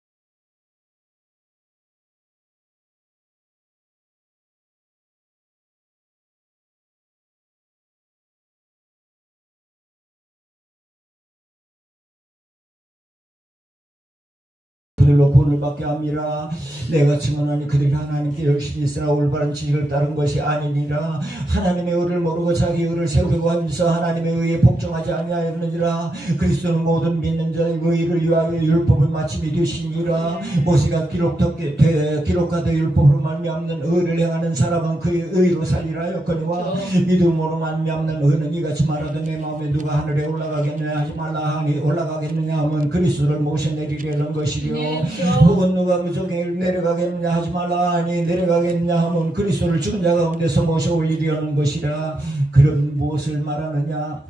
그들로 구원을 받게 함이라. 내가 증언하니 그들이 하나님께 열심히 있으나 올바른 지식을 따른 것이 아니니라. 하나님의 의를 모르고 자기 의를 세우려고 하면서 하나님의 의에 복종하지 아니하였느니라. 그리스도는 모든 믿는 자의 의를 위하여 율법을 마침이 되시니라. 모세가 기록하되 율법으로 말미암는 의를 행하는 사람은 그의 의로 살리라 하였거니와 믿음으로 말미암는 의는 이같이 말하되 내 마음에 누가 하늘에 올라가겠느냐 하지 말라 하니 올라가겠느냐 하면 그리스도를 모셔내리려는 것이요. 혹은 누가 무적에 내려가겠느냐 하지 말라 하니 내려가겠느냐 하면 그리스도를 죽은 자 가운데서 모셔 올리려는 것이라. 그럼 무엇을 말하느냐.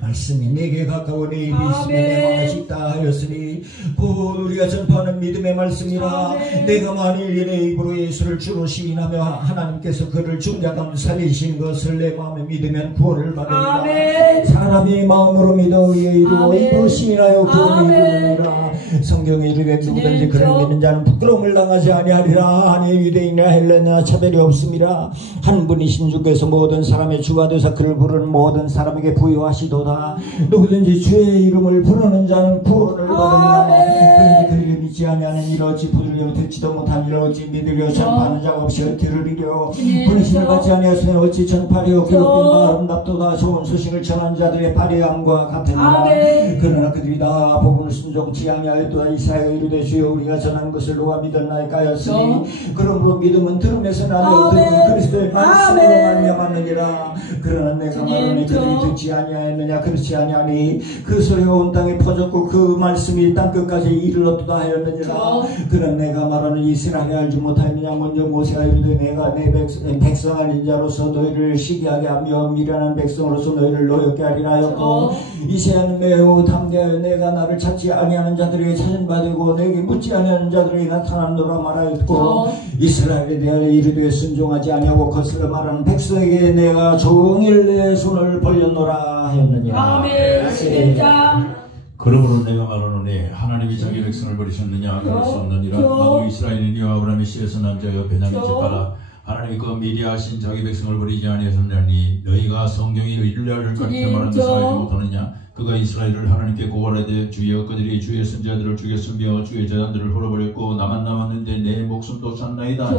말씀이 내게 가까워 내 입이 있으면 내 마음이 있다 하였으니 곧 우리가 전파하는 믿음의 말씀이라. 내가 만일 내 입으로 예수를 주로 시인하며 하나님께서 그를 중자감 살리신 것을 내 마음에 믿으면 구원을 받으리라. 사람이 마음으로 믿어 의에 이루어 입으로 시인하여 구원을 이루느니라. 성경에 이르되 누구든지 그를 믿는 자는 부끄러움을 당하지 아니하리라. 아니 유대인이나 헬라나 차별이 없습니다. 한 분이신 주께서 모든 사람의 주가 되사 그를 부르는 모든 사람에게 부여하시도다. 누구든지 주의 이름을 부르는 자는 구원을 받으리라. 그에게 믿지 아니하는 일 어찌 부르려 듣지도 못한 일 어찌 믿으려 전파하는 자가 없이 들으리려. 분신을 받지 아니하시면 어찌 전파하려. 기록된 바 아름답도다. 좋은 소식을 전한 자들의 발의함과 같으니라. 그러나 그들이 다 복음을 순종치 아니하였도다. 이사야가 이르되 주여 우리가 전하는 것을 누가 믿었나이까였으니 그러므로 믿음은 들음에서 나며 들음은 그리스도의 말씀으로 말미암았느니라. 그러나 내가 말하니 그들이 듣지 아니하였느냐. 그렇지 아니하니 그 소리가 온 땅에 퍼졌고 그 말씀이 땅끝까지 이르렀도다 하였느니라. 그는 내가 말하는 이스라엘이 알지 못하였느냐. 먼저 모세가 이르되 내가 내 백성 아닌 자로서 너희를 시기하게 하며 미련한 백성으로서 너희를 노엽게 하리라 하였고, 이새야는 매우 담대하여 내가 나를 찾지 아니하는 자들에게 찾은 바 되고 내게 묻지 아니하는 자들에게 나타났노라 말하였고, 이스라엘에 대하여 이르되 순종하지 아니하고 거슬러 말하는 백성에게 내가 종일 내 손을 벌렸노라 하였느니라. 아멘. 11장. 그러므로 내가 말하노니 하나님이 자기 백성을 버리셨느냐. 그럴 수 없느니라. 나도 이스라엘이니와 아브라함의 씨에서 난 자여 베냐민 집하라. 하나님이 그 미리하신 자기 백성을 버리지 아니하셨나니 너희가 성경이 일리야를 가리켜 말한 것을 알지 못하느냐. 그가 이스라엘을 하나님께 고발하되 주여 그들이 주의 선지자들을 죽였으며 주의 제단들을 헐어버렸고 나만 남았는데 내 목숨도 찼나이다.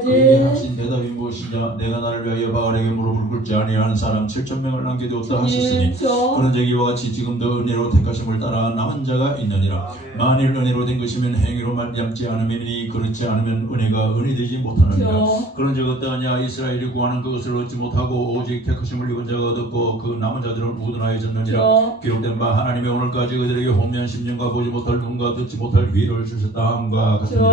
그에게 하신 대답이 무엇이냐. 내가 나를 위하여 바알에게 무릎을 꿇지 아니하는 사람 7,000명을 남겨두었다 하셨으니 그런즉 이와 같이 지금도 은혜로 택하심을 따라 남은 자가 있느니라. 만일 은혜로 된 것이면 행위로 말미암지 않으니 그렇지 않으면 은혜가 은혜 되지 못하느니라. 그런즉 어떠하냐. 이스라엘이 구하는 그것을 얻지 못하고 오직 택하심을 입은 자가 얻었고 그 남은 자들은 우둔하여졌느니라. 기록된 바 하나님이 오늘까지 그들에게 혼미한 심령과 보지 못할 눈과 듣지 못할 귀를 주셨다 함과 같으니라.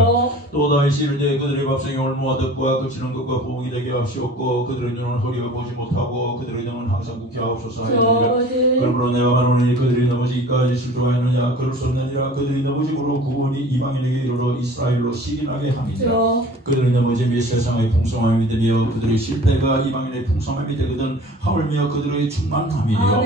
또 다시 이르되 그들의 밥상에 올무와 덕과 그치는 것과 부흥이 되게 하시옵고 그들의 눈은 허리어 보지 못하고 그들의 등은 항상 굳게 하옵소서 하였느니라. 그러므로 내가 말하노니 그들이 넘어지기까지 실족하였느냐. 그럴 수 없느니라. 그들이 넘어짐으로 구원이 이방인에게 이르러 이스라엘로 시인하게 함이니라. 그들이 넘어짐이 세상의 풍성함이 되며 그들의 실패가 이방인의 풍성함이 되거든 하물며 그들의 충만함이요.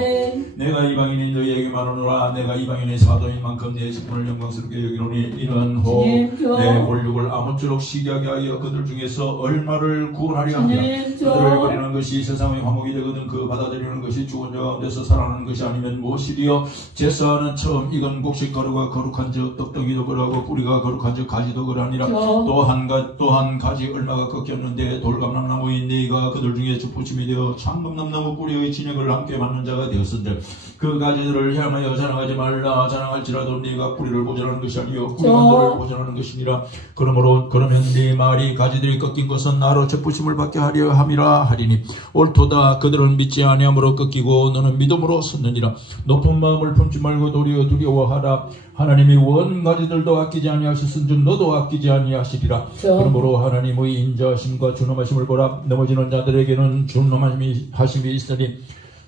내가 이방인이 너희에게 말하노라. 내가 이방인의 사도인 만큼 내 직분을 영광스럽게 여기노니 이는 혹 내 권력을 아무쪼록 시기하게 하여 그들 중에서 얼마를 구원하려 함이라. 그들을 버리는 것이 세상의 화목이 되거든 그 받아들이는 것이 죽은 자 가운데서 살아나는 것이 아니면 무엇이리요. 제사는 처음 익은 곡식 가루가 거룩한 적 떡덩이도 그러하고 뿌리가 거룩한 적 가지도 그러하니라. 또한 가지 얼마가 꺾였는데 돌감람나무인 네가 그들 중에 주포침이 되어 참감람나무 뿌리의 진액을 함께 받는 자가 되었은데 그 가지들을 향하여 자랑하지 말라. 자랑할지라도 네가 뿌리를 보존하는 것이 아니요 뿌리가 너를 보존하는 것이니라. 그러면 네 말이 가지들이 꺾인 것은 나로 접부심을 받게 하려 함이라 하리니 옳도다. 그들은 믿지 아니함으로 꺾이고 너는 믿음으로 섰느니라. 높은 마음을 품지 말고 도리어 두려워하라. 하나님이 원 가지들도 아끼지 아니하셨은즉 너도 아끼지 아니하시리라. 그러므로 하나님의 인자하심과 준엄하심을 보라. 넘어지는 자들에게는 준엄하심이 있으니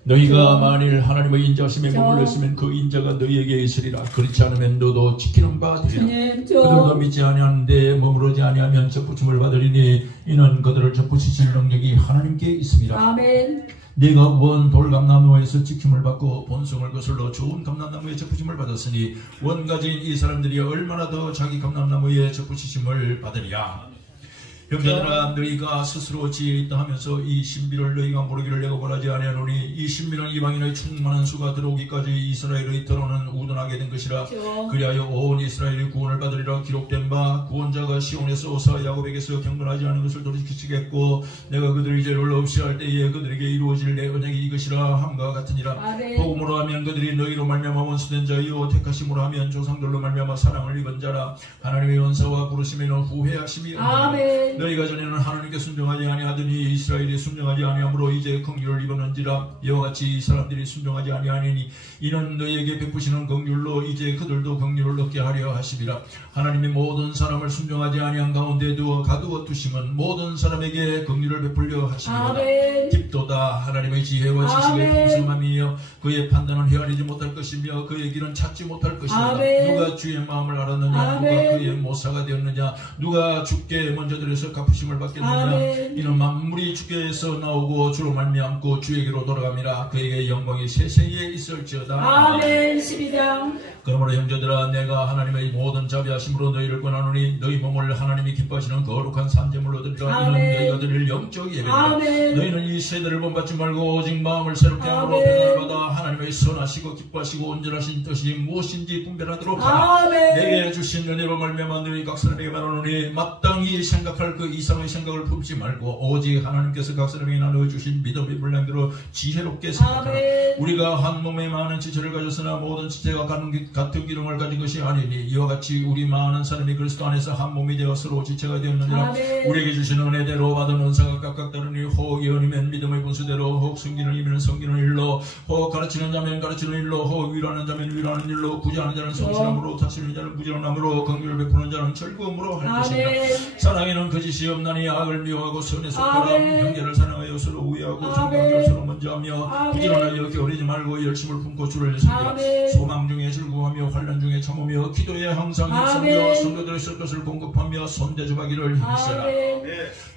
너희가 만일 하나님의 인자하심에 머물렀으면 그 인자가 너희에게 있으리라. 그렇지 않으면 너도 지키는 바 되리라. 그들도 믿지 아니하는데 머무르지 아니하면 접붙임을 받으리니 이는 그들을 접붙이실 능력이 하나님께 있습니다. 아멘. 네가 원 돌감나무에서 지킴을 받고 본성을 거슬러 좋은 감람나무에 접붙임을 받았으니 원가지인 이 사람들이 얼마나 더 자기 감람나무에 접붙이심을 받으리야. 형제들아 너희가 스스로 지혜 있다 하면서 이 신비를 너희가 모르기를 내가 원하지 아니하노니 이 신비는 이방인의 충만한 수가 들어오기까지 이스라엘의 더러는 우둔하게 된 것이라. 그리하여 온 이스라엘이 구원을 받으리라. 기록된 바 구원자가 시온에서 오사 야곱에게서 경건하지 않은 것을 돌이키시겠고 내가 그들의 죄를 없이 할 때에 그들에게 이루어질 내 언약이 이것이라 함과 같으니라. 복음으로 하면 그들이 너희로 말미암아 원수된 자요 없으심으로 하면 조상들로 말미암아 사랑을 입은 자라. 하나님의 은사와 부르심에는 후회하심이 없느니라. 너희가 전에는 하나님께 순종하지 아니하더니 이스라엘이 순종하지 아니함으로 이제 긍휼을 입었는지라. 이와 같이 이 사람들이 순종하지 아니하니 이는 너희에게 베푸시는 긍휼로 이제 그들도 긍휼을 얻게 하려 하심이라. 하나님이 모든 사람을 순종하지 아니한 가운데 두어 가두어 두심은 모든 사람에게 긍휼을 베풀려 하심이라. 깊도다. 하나님의 지혜와 지식의 풍성함이여 그의 판단은 헤아리지 못할 것이며 그의 길은 찾지 못할 것이라. 누가 주의 마음을 알았느냐. 누가 그의 모사가 되었느냐. 누가 주께 먼저 들여서 갚으심을 받겠느냐. 이는 만물이 주께서 나오고 주로 말미암고 주에게로 돌아갑니다. 그에게 영광이 세세에 있을지어다. 아멘. 12장. 그러므로 형제들아 내가 하나님의 모든 자비하심으로 너희를 권하노니 너희 몸을 하나님이 기뻐하시는 거룩한 산제물로 드리라. 이는 너희가 드릴 영적 예배이다. 너희는 이 세대를 본받지 말고 오직 마음을 새롭게 함으로 변화를 받아 하나님의 선하시고 기뻐하시고 온전하신 뜻이 무엇인지 분별하도록 하라. 내게 주신 은혜로 말미암아 너희 각 사람에게 말하노니 마땅히 생각할 그 이상의 생각을 품지 말고 오직 하나님께서 각 사람에게 나눠주신 믿음의 분량대로 지혜롭게 생각하라. 우리가 한 몸에 많은 지체를 가졌으나 모든 지체가 같은 기능을 가진 것이 아니니 이와 같이 우리 많은 사람이 그리스도 안에서 한 몸이 되어 서로 지체가 되었느니라. 우리에게 주신 은혜대로 받은 은사가 각각 다르니 혹 예언이면 믿음의 분수대로 혹 섬기는 이면 섬기는 일로 혹 가르치는 자면 가르치는 일로 혹 위로하는 자면 위로하는 일로 구제하는 자는 성실함으로 다스리는 자는 부지런함으로 긍휼을 베푸는 자는 즐거움으로 할 것입니다. 사랑에는 거짓이 없나니 악을 미워하고 선에 속하라. 형제를 사랑하여 서로 우애하고 존경하여 서로 먼저하며 부지런하여 게으르지 말고 열심을 품고 주를 섬기라. 소망 중에 즐거워하며 환난 중에 참으며 기도에 항상 힘쓰며 성도들의 쓸 것을 공급하며 손대주하기를 힘쓰라.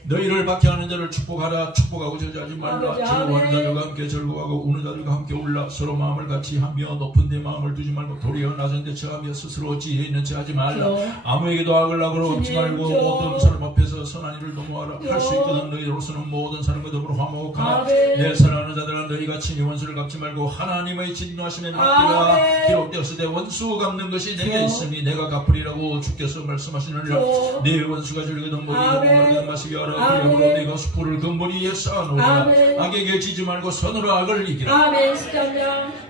너희를 박해하는 자를 축복하라. 축복하고 저주하지 말라. 즐거워하는 자들과 함께 즐거워하고 우는 자들과 함께 울라. 서로 마음을 같이 하며 높은 데 마음을 두지 말고 도리어 낮은 데 처하며 스스로 지혜 있는 체 하지 말라. 아무에게도 악을 악으로 갚지 말고 모든 사람 앞에서 선한 일을 도모하라. 할 수 있거든 너희로서는 모든 사람과 더불어 화목하라. 내 사랑하는 자들아 너희가 친히 원수를 갚지 말고 하나님의 진노하심에 맡기라. 기록되었으되 원수 갚는 것이 내게 있으니 내가 갚으리라고 주께서 말씀하시느니라. 내 원수가 즐거든 머리고 마르든 마시게 하라. 그러므로 내가 수포를 근본위에 쌓아놓으라. 악에게 지지 말고 선으로 악을 이기라.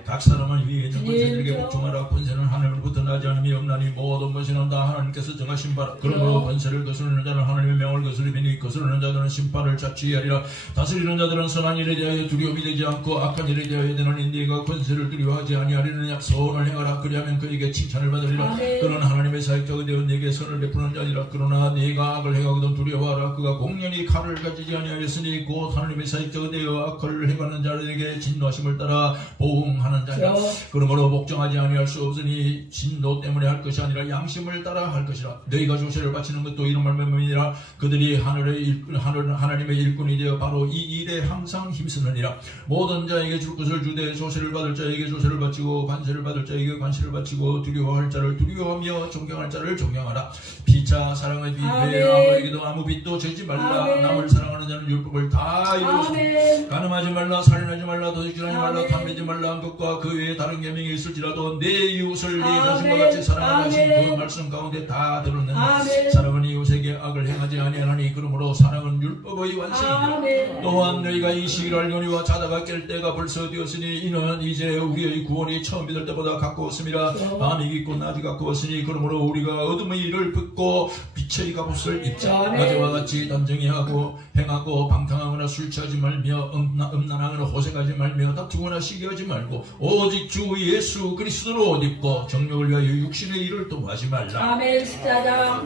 각 사람은 위에 있는 권세들에게 복종하라. 권세는 하늘로부터 나지 않음이 없나니 모든 것은 다 하나님께서 정하신 바라. 그러므로 권세를 거스르는 자는 하나님의 명을 거스르니 거스르는 자들은 심판을 자취하리라. 다스리는 자들은 선한 일에 대하여 두려움이 되지 않고 악한 일에 대하여 되느니 네가 권세를 두려워하지 아니하리느냐. 선을 행하라. 그리하면 그에게 칭찬을 받으리라. 그는 하나님의 사역자가 되어 네게 선을 베푸는 자니라. 그러나 네가 악을 행하거든 두려워하라. 그가 공연히 칼을 가지지 아니하였으니 곧 하나님의 사역자가 되어 악을 행하는 자들에게 진노하심을 따라 보응하는 자니라. 그러므로 복종하지 아니할 수 없으니 진노 때문에 할 것이 아니라 양심을 따라 할 것이라. 너희가 조세를 바치는 것도 이런 말씀이니라. 그들이 하나님의 일꾼이 되어 바로 이 일에 항상 힘쓰느니라. 모든 자에게 줄 것을 주되 조세를 받을 자에게 조세를 바치고 관세를 받을 자에게 관세를 바치고 두려워할 자를 두려워하며 존경할 자를 존경하라. 피차 사랑의 빚 외에 아무에게도 아무 빚도 지지 말라. 남을 사랑하는 자는 율법을 다 이루었으니 간음하지 말라. 살인하지 말라. 도둑질하지 말라. 탐내지 말라 한 것과 그 외에 다른 계명이 있을지라도 내 이웃을 네 자신과 같이 사랑하라 하신 그 말씀 가운데 다 들었느냐. 사랑은 이웃에게 악을 행하지 아니하나니 그러므로 사랑은 율법의 완성이니라. 또한 너희가 이 시기를 알거니와 자다가 깰 때가 벌써 되었으니 이는 이제 우리의 구원이 처음 믿을 때보다 가까웠음이라. 밤이 깊고 낮이 가까웠으니 그러므로 우리가 어둠의 일을 벗고 빛의 갑옷을 입자. 낮에와 같이 단정히 하고 행하고 방탕하거나 술 취하지 말며 음란하거나 호색하지 말며 다투거나 시기하지 말고 오직 주 예수 그리스도로 옷 입고 정욕을 위하여 육신의 일을 도모하지 말라.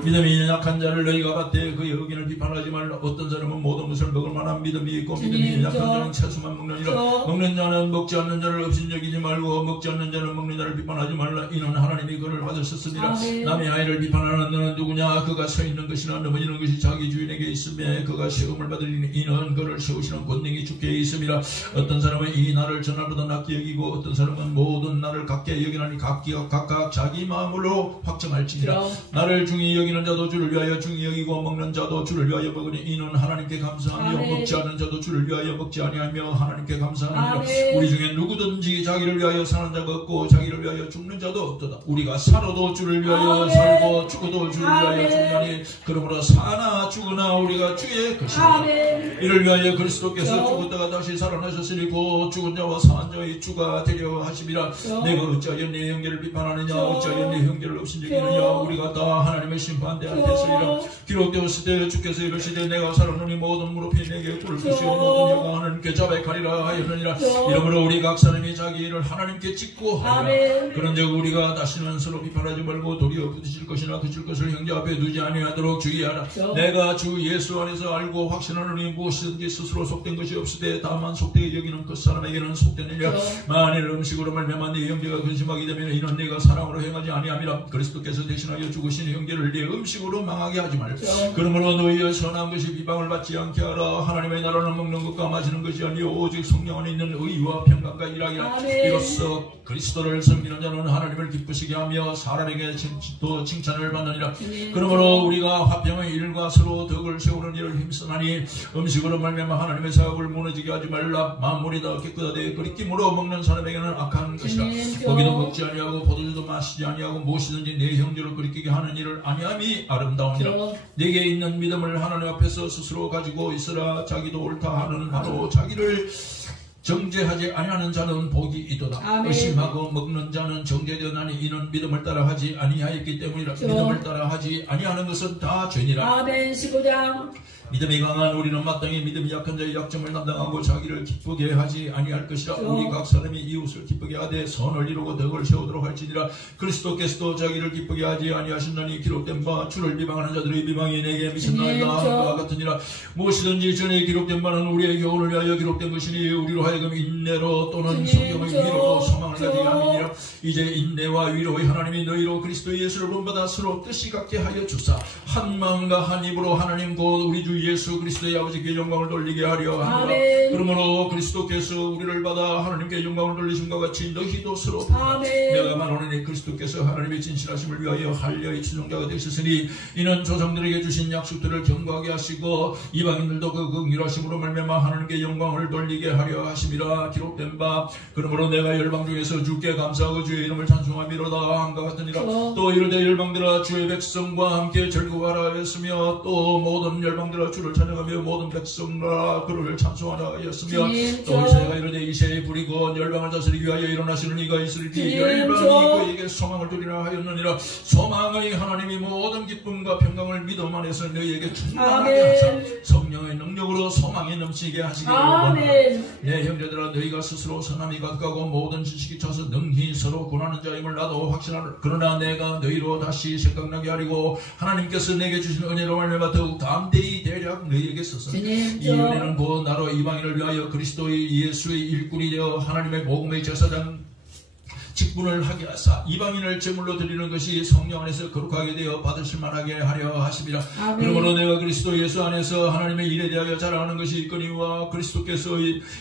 믿음이 약한 자를 너희가 받되 그의 의견을 비판하지 말라. 어떤 사람은 모든 것을 먹을 만한 믿음이 있고 믿음이 약한 자는 채소만 먹느니라. 먹는 자는 먹지 않는 자를 업신여기지 말고 먹지 않는 자는 먹는 자를 비판하지 말라. 이는 하나님이 그를 받으셨습니다. 남의 아이를 비판하는 너는 누구냐. 그가 서 있는 것이나 넘어지는 것이 자기 주인에게 있으며 그가 시험을 받으리니 이는 그를 세우시는 권능이 주께 있음이라. 어떤 사람은 이 날을 전날보다 낮게 여기고 어떤 사람은 모든 날을 같게 여기나니 각각 자기 마음으로 확정할지니라. 나를 중히 여기는 자도 주를 위하여 중히 여기고 먹는 자도 주를 위하여 먹으니 이는 하나님께 감사하며 먹지 않는 자도 주를 위하여 먹지 아니하며 하나님께 감사하느니라. 우리 중에 누구든지 자기를 위하여 사는 자가 없고 자기를 위하여 죽는 자도 없도다. 우리가 살아도 주를 위하여 살고 죽어도 주를 위하여 죽나니 그러므로 사나 죽으나 우리가 주의 것이라. 이를 위하여 그리스도께서 죽었다가 다시 살아나셨으니 곧 죽은 자와 산 자의 주가 되려 하심이라. 내가 어찌하여 내 형제를 비판하느냐. 어찌하여 내 형제를 없인 적이 있느냐. 우리가 다 하나님의 심판대 앞에 서리라. 기록되었을 때 주께서 이르시되 내가 살았노니 모든 무릎이 내게 꿇을 것이요 모든 혀가 하나님께 자백하리라 하였느니라. 이러므로 우리 각 사람이 자기 일을 하나님께 짓고 하리라. 그런즉 우리가 다시는 서로 비판하지 말고 도리어 부딪힐 것이나 그칠 것을 형제 앞에 두지 아니하도록 주의하라. 내가 주 예수 안에서 알고 확신하노니 무엇이든지 스스로 속된 것이 없으되 다만 속되게 여기는 그 사람에게는 속되느니라. 만일 음식으로 말미암아 네 형제가 근심하게 되면 이는 네가 사랑으로 행하지 아니함이라. 그리스도께서 대신하여 죽으신 형제를 네 음식으로 망하게 하지 말라. 그러므로 너희의 선한 것이 비방을 받지 않게 하라. 하나님의 나라는 먹는 것과 마시는 것이 아니요 오직 성령 안에 있는 의와 평강과 일하기라. 이로써 그리스도를 섬기는 자는 하나님을 기쁘시게 하며 사람에게 또 칭찬을 받느니라. 그러므로 우리가 화평의 일과 서로 덕을 세우는 일을 힘쓰나니 음식으로 말미암아 하나님의 사업을 무너지게 하지 말라. 만물이 다 깨끗하되 그리낌으로 먹는 사람에게는 악한 것이라. 고기도 먹지 아니하고 포도주도 마시지 아니하고 무엇이든지 내 형제를 그리키게 하는 일을 아니함이 아름다우니라. 내게 있는 믿음을 하나님 앞에서 스스로 가지고 있으라. 자기도 옳다 하는 바로 자기를 정죄하지 아니하는 자는 복이 있도다. 의심하고 먹는 자는 정죄되나니 이는 믿음을 따라 하지 아니하였기 때문이라. 믿음을 따라 하지 아니하는 것은 다 죄니라. 아멘. 15장. 믿음이 강한 우리는 마땅히 믿음이 약한 자의 약점을 담당하고 자기를 기쁘게 하지 아니할 것이라. 우리 각 사람이 이웃을 기쁘게 하되 선을 이루고 덕을 세우도록 할지니라. 그리스도께서도 자기를 기쁘게 하지 아니하신다니 기록된 바 주를 비방하는 자들의 비방이 내게 미쳤나이다 함과 같으니라. 무엇이든지 전에 기록된 바는 우리의 교훈을 위하여 기록된 것이니 우리로 하여금 인내로 또는 성경의 위로로 소망을 가지게 함이니라. 이제 인내와 위로의 하나님이 너희로 그리스도 예수를 본받아 서로 뜻이 같게 하여 주사 한 마음과 한 입으로 하나님 곧 우리 주 예수 그리스도의 아버지께 영광을 돌리게 하려 하노라. 그러므로 그리스도께서 우리를 받아 하나님께 영광을 돌리심과 같이 너희도 서로 내가 말하노니 그리스도께서 하나님의 진실하심을 위하여 할례의 추종자가 되셨으니 이는 조상들에게 주신 약속들을 경고하게 하시고 이방인들도 그 긍휼하심으로 말미암아 하나님께 영광을 돌리게 하려 하심이라. 기록된 바 그러므로 내가 열방 중에서 주께 감사하고 주의 이름을 찬송하미로다 함과 같으니라. 또 이르되 열방들아 주의 백성과 함께 즐거워하라 하였으며 또 모든 열방들아 주를 찬양하며 모든 백성들아 그를 찬송하라 하였으며 또 이사야가 이르되 이새의 불이 곧 열방을 다스리기 위하여 일어나시는 이가 있으리니 열방이 그에게 소망을 두리라 하였느니라. 소망의 하나님이 모든 기쁨과 평강을 믿음 안에서 너희에게 충만하게 하사 성령의 능력으로 소망이 넘치게 하시기를 원하노라. 내 형제들아 너희가 스스로 선함이 가득하고 모든 지식이 차서 능히 서로 권하는 자임을 나도 확신하노라. 그러나 내가 너희로 다시 생각나게 하리고 하나님께서 내게 주신 은혜로 말미암아 더욱 담대히 대략 너희에게 썼으니 이 은혜는 곧 나로 이방인을 위하여 그리스도의 예수의 일꾼이 되어 하나님의 복음의 제사장 직분을 하게 하사 이방인을 제물로 드리는 것이 성령 안에서 거룩하게 되어 받으실 만하게 하려 하심이라. 그러므로 내가 그리스도 예수 안에서 하나님의 일에 대하여 자랑하는 것이 있거니와 그리스도께서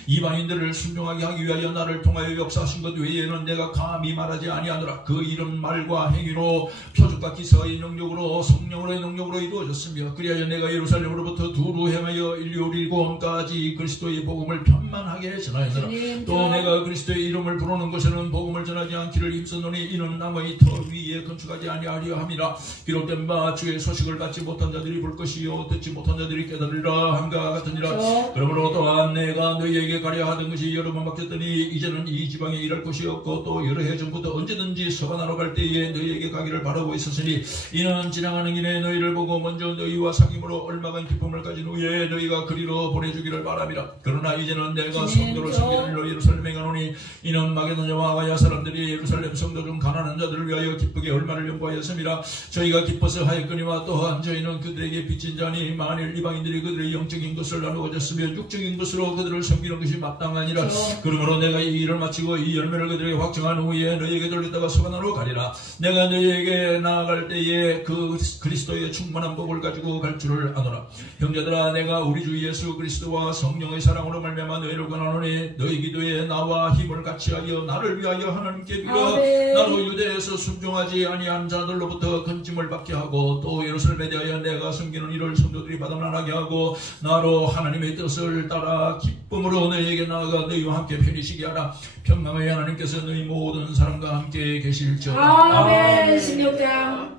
이방인들을 순종하게 하기 위하여 나를 통하여 역사하신 것 외에는 내가 감히 말하지 아니하노라. 그 이름 말과 행위로 표적과 기사의 능력으로 성령으로의 능력으로 이루어졌으며 그리하여 내가 예루살렘으로부터 두루 헤매여 일리오리곤까지 그리스도의 복음을 편만하게 전하였노라. 또 내가 그리스도의 이름을 부르는 곳에는 복음을 전하지 않기를 힘쓰노니 이는 남의 터 위에 건축하지 아니하려 함이라. 기록된 바 주의 소식을 받지 못한 자들이 볼 것이요 듣지 못한 자들이 깨달으리라 함과 같으니라. 그러므로 또한 내가 너희에게 가려 하던 것이 여러 번 맡겼더니 이제는 이 지방에 일할 곳이 없고 또 여러 해 전부터 언제든지 서가나로 갈 때에 너희에게 가기를 바라고 있었으니 이는 지나가는 길에 너희를 보고 먼저 너희와 사귐으로 얼마간 기쁨을 가진 후에 너희가 그리로 보내주기를 바람이라. 그러나 이제는 내가 성도를 섬기는 예루살렘에 가노니 이는 마게도냐와 아가야 사람들이 예루살렘 성도 중 가난한 자들을 위하여 기쁘게 얼마를 연보하였음이라. 저희가 기뻐서 하였거니와 또한 저희는 그들에게 빚진 자니 만일 이방인들이 그들의 영적인 것을 나누어 줬으면 육적인 것으로 그들을 섬기는 것이 마땅하니라. 그러므로 내가 이 일을 마치고 이 열매를 그들에게 확정한 후에 너희에게 돌렸다가 서가나로 가리라. 내가 너희에게 나아갈 때에 그 그리스도의 충만한 복을 가지고 갈 줄을 아노라. 형제들아 내가 우리 주 예수 그리스도와 성령의 사랑으로 말미암아 너희를 권하노니 너희 기도에 나와 힘을 같이하여 나를 위하여 하나님께 빌어 나로 유대에서 순종하지 아니한 자들로부터 건짐을 받게 하고 또 예루살렘에 대하여 내가 섬기는 일을 성도들이 받아나게 하고 나로 하나님의 뜻을 따라 기쁨으로 너희에게 나아가 너희와 함께 편히쉬게 하라. 평강의 하나님께서 너희 모든 사람과 함께 계실지어다. 아멘. 16장.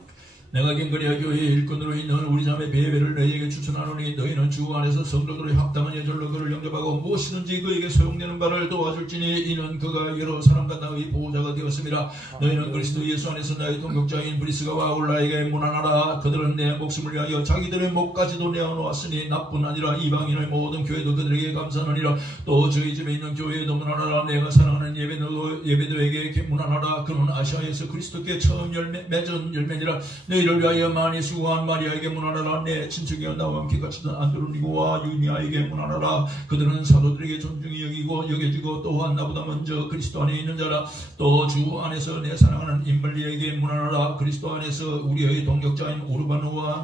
내가 경건히 교회의 일꾼으로 있는 우리 자매 베베를 너희에게 추천하노니 너희는 주 안에서 성도들의 합당한 예절로 그를 영접하고 무엇이든지 그에게 소용되는 바를 도와줄지니 이는 그가 여러 사람과 나의 보호자가 되었습니다. 너희는 그리스도 예수 안에서 나의 동역자인 브리스가와 아굴라에게 문안하라. 그들은 내 목숨을 위하여 자기들의 목까지도 내어놓았으니 나뿐 아니라 이방인의 모든 교회도 그들에게 감사하느니라. 또 저희 집에 있는 교회에도 문안하라. 내가 사랑하는 예배도에게 문안하라. 그는 아시아에서 그리스도께 처음 맺은 열매니라. 너희를 위하여 많이 수고한 마리아에게 문안하라. 내 친척이여 나와 함께 갇히던 안드로니고와 유니아에게 문안하라. 그들은 사도들에게 존중히 여겨지고 또한 나보다 먼저 그리스도 안에 있는 자라. 또 주 안에서 내 사랑하는 임발리에게 문안하라. 그리스도 안에서 우리의 동역자인 우르바누와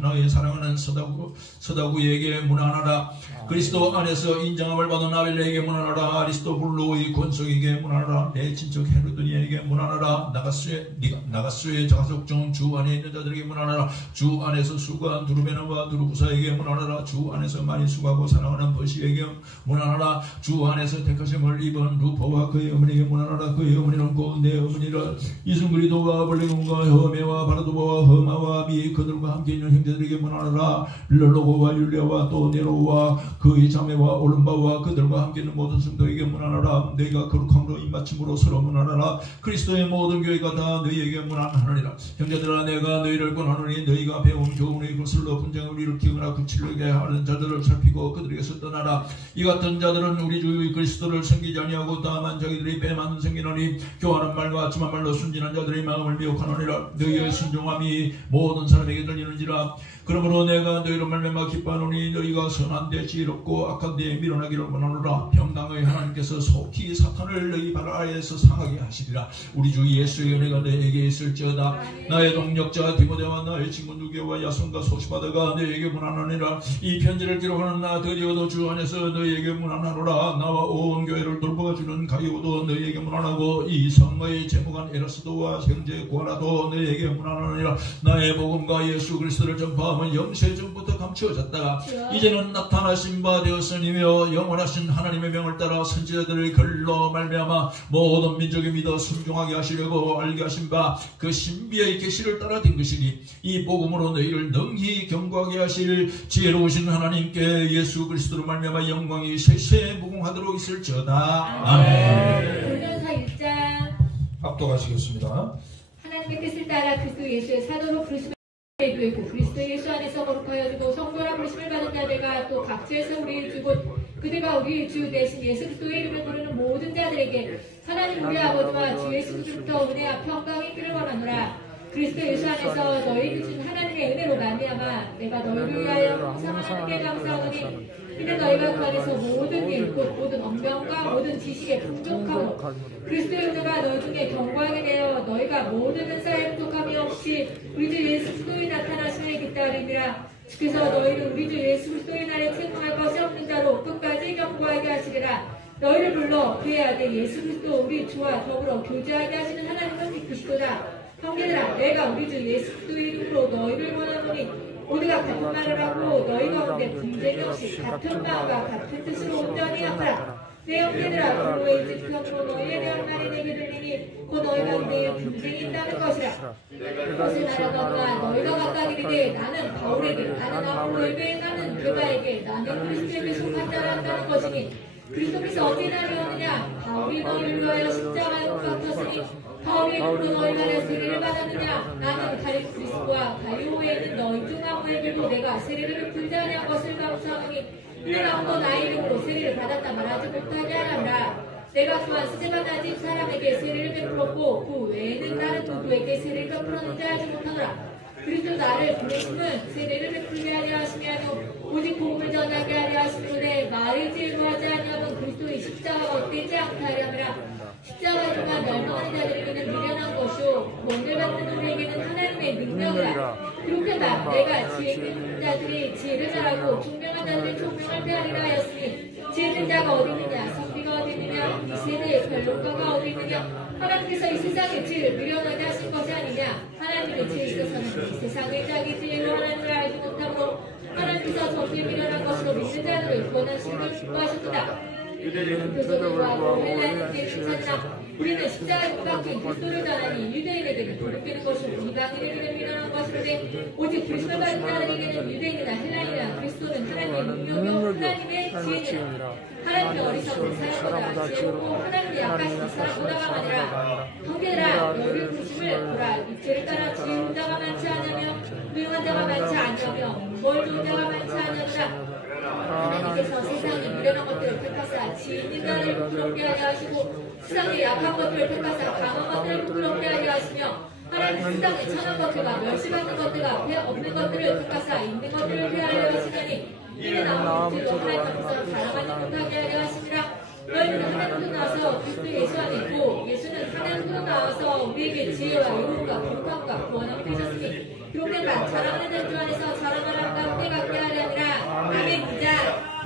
나의 사랑하는 서다구에게 문안하라. 그리스도 안에서 인정함을 받은 아벨레에게 문안하라. 아리스토블로의 권속에게 문안하라. 내 친척 헤르도니에게 문안하라. 나가스의 가족 중 주 안에 있는 자들에게 문안하라. 주 안에서 수고한 두루베나와 두루부사에게 문안하라. 주 안에서 많이 수고하고 사랑하는 버시에게 문안하라. 주 안에서 택하심을 입은 루포와 그의 어머니에게 문안하라. 그의 어머니는 곧 내 어머니라. 이승그리도와 벌레군과 허메와 바라도바와 허마와 미 그들과 함께 있는 형제들에게 문안하라. 르로고와 율리아와 또 네로와 그의 자매와 올름바와 그들과 함께 있는 모든 성도에게 문안하라. 너희가 거룩함으로 입맞춤으로 서로 문안하라. 그리스도의 모든 교회가 다 너희에게 문안하느니라. 형제들아 내가 너희를 권하노니 너희가 배운 교훈의 거슬러 분쟁을 일으키거나 그치려게 하는 자들을 살피고 그들에게서 떠나라. 이 같은 자들은 우리 주 그리스도를 섬기지 아니하고 다만 자기들이 빼만 섬기노니 교하는 말과 아침한 말로 순진한 자들의 마음을 미혹하노니라. 너희의 순종함이 모든 사람에게 들리는지라. 그러므로 내가 너희로 말미암아 기뻐하노니 너희가 선한데 지혜롭고 악한데 밀어나기를 원하노라. 평강의 하나님께서 속히 사탄을 너희 발 아래에서 상하게 하시리라. 우리 주 예수의 은혜가 너희에게 있을지어다. 나의 동역자 디모데와 나의 친구 누게와 야손과 소시바드가 너희에게 문안하니라. 이 편지를 기록하는 나 드디어도 주 안에서 너희에게 문안하노라. 나와 온 교회를 돌보아주는 가이오도 너희에게 문안하고 이 성의 제목한 에라스도와 형제 고아라도 너희에게 문안하니라. 나의 복음과 예수 그리스도를 전파함은 영세 전부터 감추어졌다가 이제는 나타나신 바 되었으니며 영원하신 하나님의 명을 따라 선지자들의 글로 말미암아 모든 민족이 믿어 순종하게 하시려고 알게 하신 바 그 신비의 계시를 따라 된 것이니 이 복음으로 너희를 능히 경고하게 하실 지혜로우신 하나님께 예수 그리스도로 말미암아 영광이 세세 무궁하도록 있을지어다. 아멘. 고린도서 1장 압도하시겠습니다. 하나님의 뜻을 따라 그리스도 예수의 사도로 부르심을 있고 그리스도 예수 안에서 거룩하여 주고 성도라 부르심을 받은 자들과 또 각지에서 우리의 주고 그들과 우리의 주 대신 예수 그리스도의 이름을 부르는 모든 자들에게 하나님 우리 아버지와 주 예수 그리스도부터 은혜와 평강이 있기를 원하노라. 그리스도 예수 안에서 너희에게 준 하나님의 은혜로 말미암아 내가 너희를 위하여 항상 하나님께 감사하노니 이는 너희가 그 안에서 모든 일 곧 모든 언명과 모든 지식에 풍족하고 그리스도의 은혜가 너희 중에 견고하게 되어 너희가 모든 은사에 부족함이 없이 우리 주 예수 그리스도의 나타나심을 기다리니라. 주께서 너희를 우리 주 예수 그리스도의 날에 책망할 것이 없는 자로 끝까지 견고하게 하시리라. 너희를 불러 그의 아들 예수 그리스도 우리 주와 더불어 교제하게 하시는 하나님을 믿으시도다. 형제들아 내가 우리 주 예수 그리스도의 이름으로 너희를 원하노니 우리가 같은 말을 하고 너희 가운데 분쟁이 없이 같은 마음과 같은 뜻으로 온전히 합하라. 내 형제들아 그로의 집 편으로 너희에 대한 말이 내게 들리니 곧 너희 가운데 분쟁이 있다는 것이라. 그것을 말하던가 너희가 각각 이르되 나는 바울에게 나는 아볼로에게 나는 게바에게 나는 그리스도에게 속한 자라 한다는 것이니 그리스도께서 어찌 나뉘었느냐. 바울이 너희를 위하여 십자가에 못 박혔으니 바울의 이름으로 너희가 내 세례를 받았느냐. 나는 가리스 그리스도와 가이오에 있는 너희 중 아무에게도 내가 세례를 베풀지 아니한 것을 감사하노니 이는 아무도 나의 이름으로 세례를 받았다 말하지 못하게 하라. 내가 또한 스데반나 집 사람에게 세례를 베풀었고 그 외에는 다른 누구에게 세례를 베풀었는지 알지 못하노라. 그리스도 나를 부르심은 세례를 베풀게 하려 하심이 아니오 오직 복음을 전하게 하려 하시는데 말을 지혜로 하지 아니하면 그리스도의 십자가가 헛되지 않게 하려 함이라. 십자가에 동안 멸망하는 자들에게는 미련한 것이요 구원을 받는 우리에게는 하나님의 능력이라. 그렇게나 내가 지혜 있는 자들이 지혜를 잘하고 총명한 자들이 총명을 배하리라 하였으니 지혜 있는 자가 어디 있느냐. 선비가 어디 있느냐. 이 세대의 변론가가 어디 있느냐. 하나님께서 이 세상의 지혜를 미련하게 하신 것이 아니냐. 하나님의 지혜에 있어서는 이 세상의 자기 지혜로 하나님을 알지 못하므로 하나님께서 저기에 미련한 것으로 믿는 자들을 구원하시는 걸 기뻐하셨도다. 교도들과 헬라인에게 칭찬이나 우리는 십자가에 못 박힌 그리스도를 전하니 유대인에게는 돌이키는 것이고 이방인에게는 미련한 것이 때문에 오직 부르심을 받은 자들에게는 유대인이나 헬라인이나 그리스도는 하나님의 능력이요 하나님의 지혜니라. 하나님의 어리석은 사람보다 지혜롭고 하나님의 약하신 사람보다가 아니라. 형제들아 너희를 부르심을 보라. 육체를 따라 지혜로운 자가 많지 않으며 유용한 자가 많지 않으며 뭘 좋은 자가 많지 않으라. 하나님께서 세상의 미련한 것들을 택하사 지혜 있는 자를 부끄럽게 하려 하시고 세상의 약한 것들을 택하사 강한 것들을 부끄럽게 하려 하시며 하나님 세상의 천한 것들과 멸시받는 것들과 배 없는 것들을 택하사 있는 것들을 폐하려 하시더니 이는 아무것도 하나님 앞에서 자랑하지 못하게 하려 하시니라. 너희는 하나님부터 나와서 그리스도 예수 안에 있고 예수는 하나님부터 나와서 우리에게 지혜와 의로움과 공평과 구원을 주셨으니 기록된 바 자랑하는 자 주 안에서 자랑하라가 함께 갖게 하려니라. 아멘.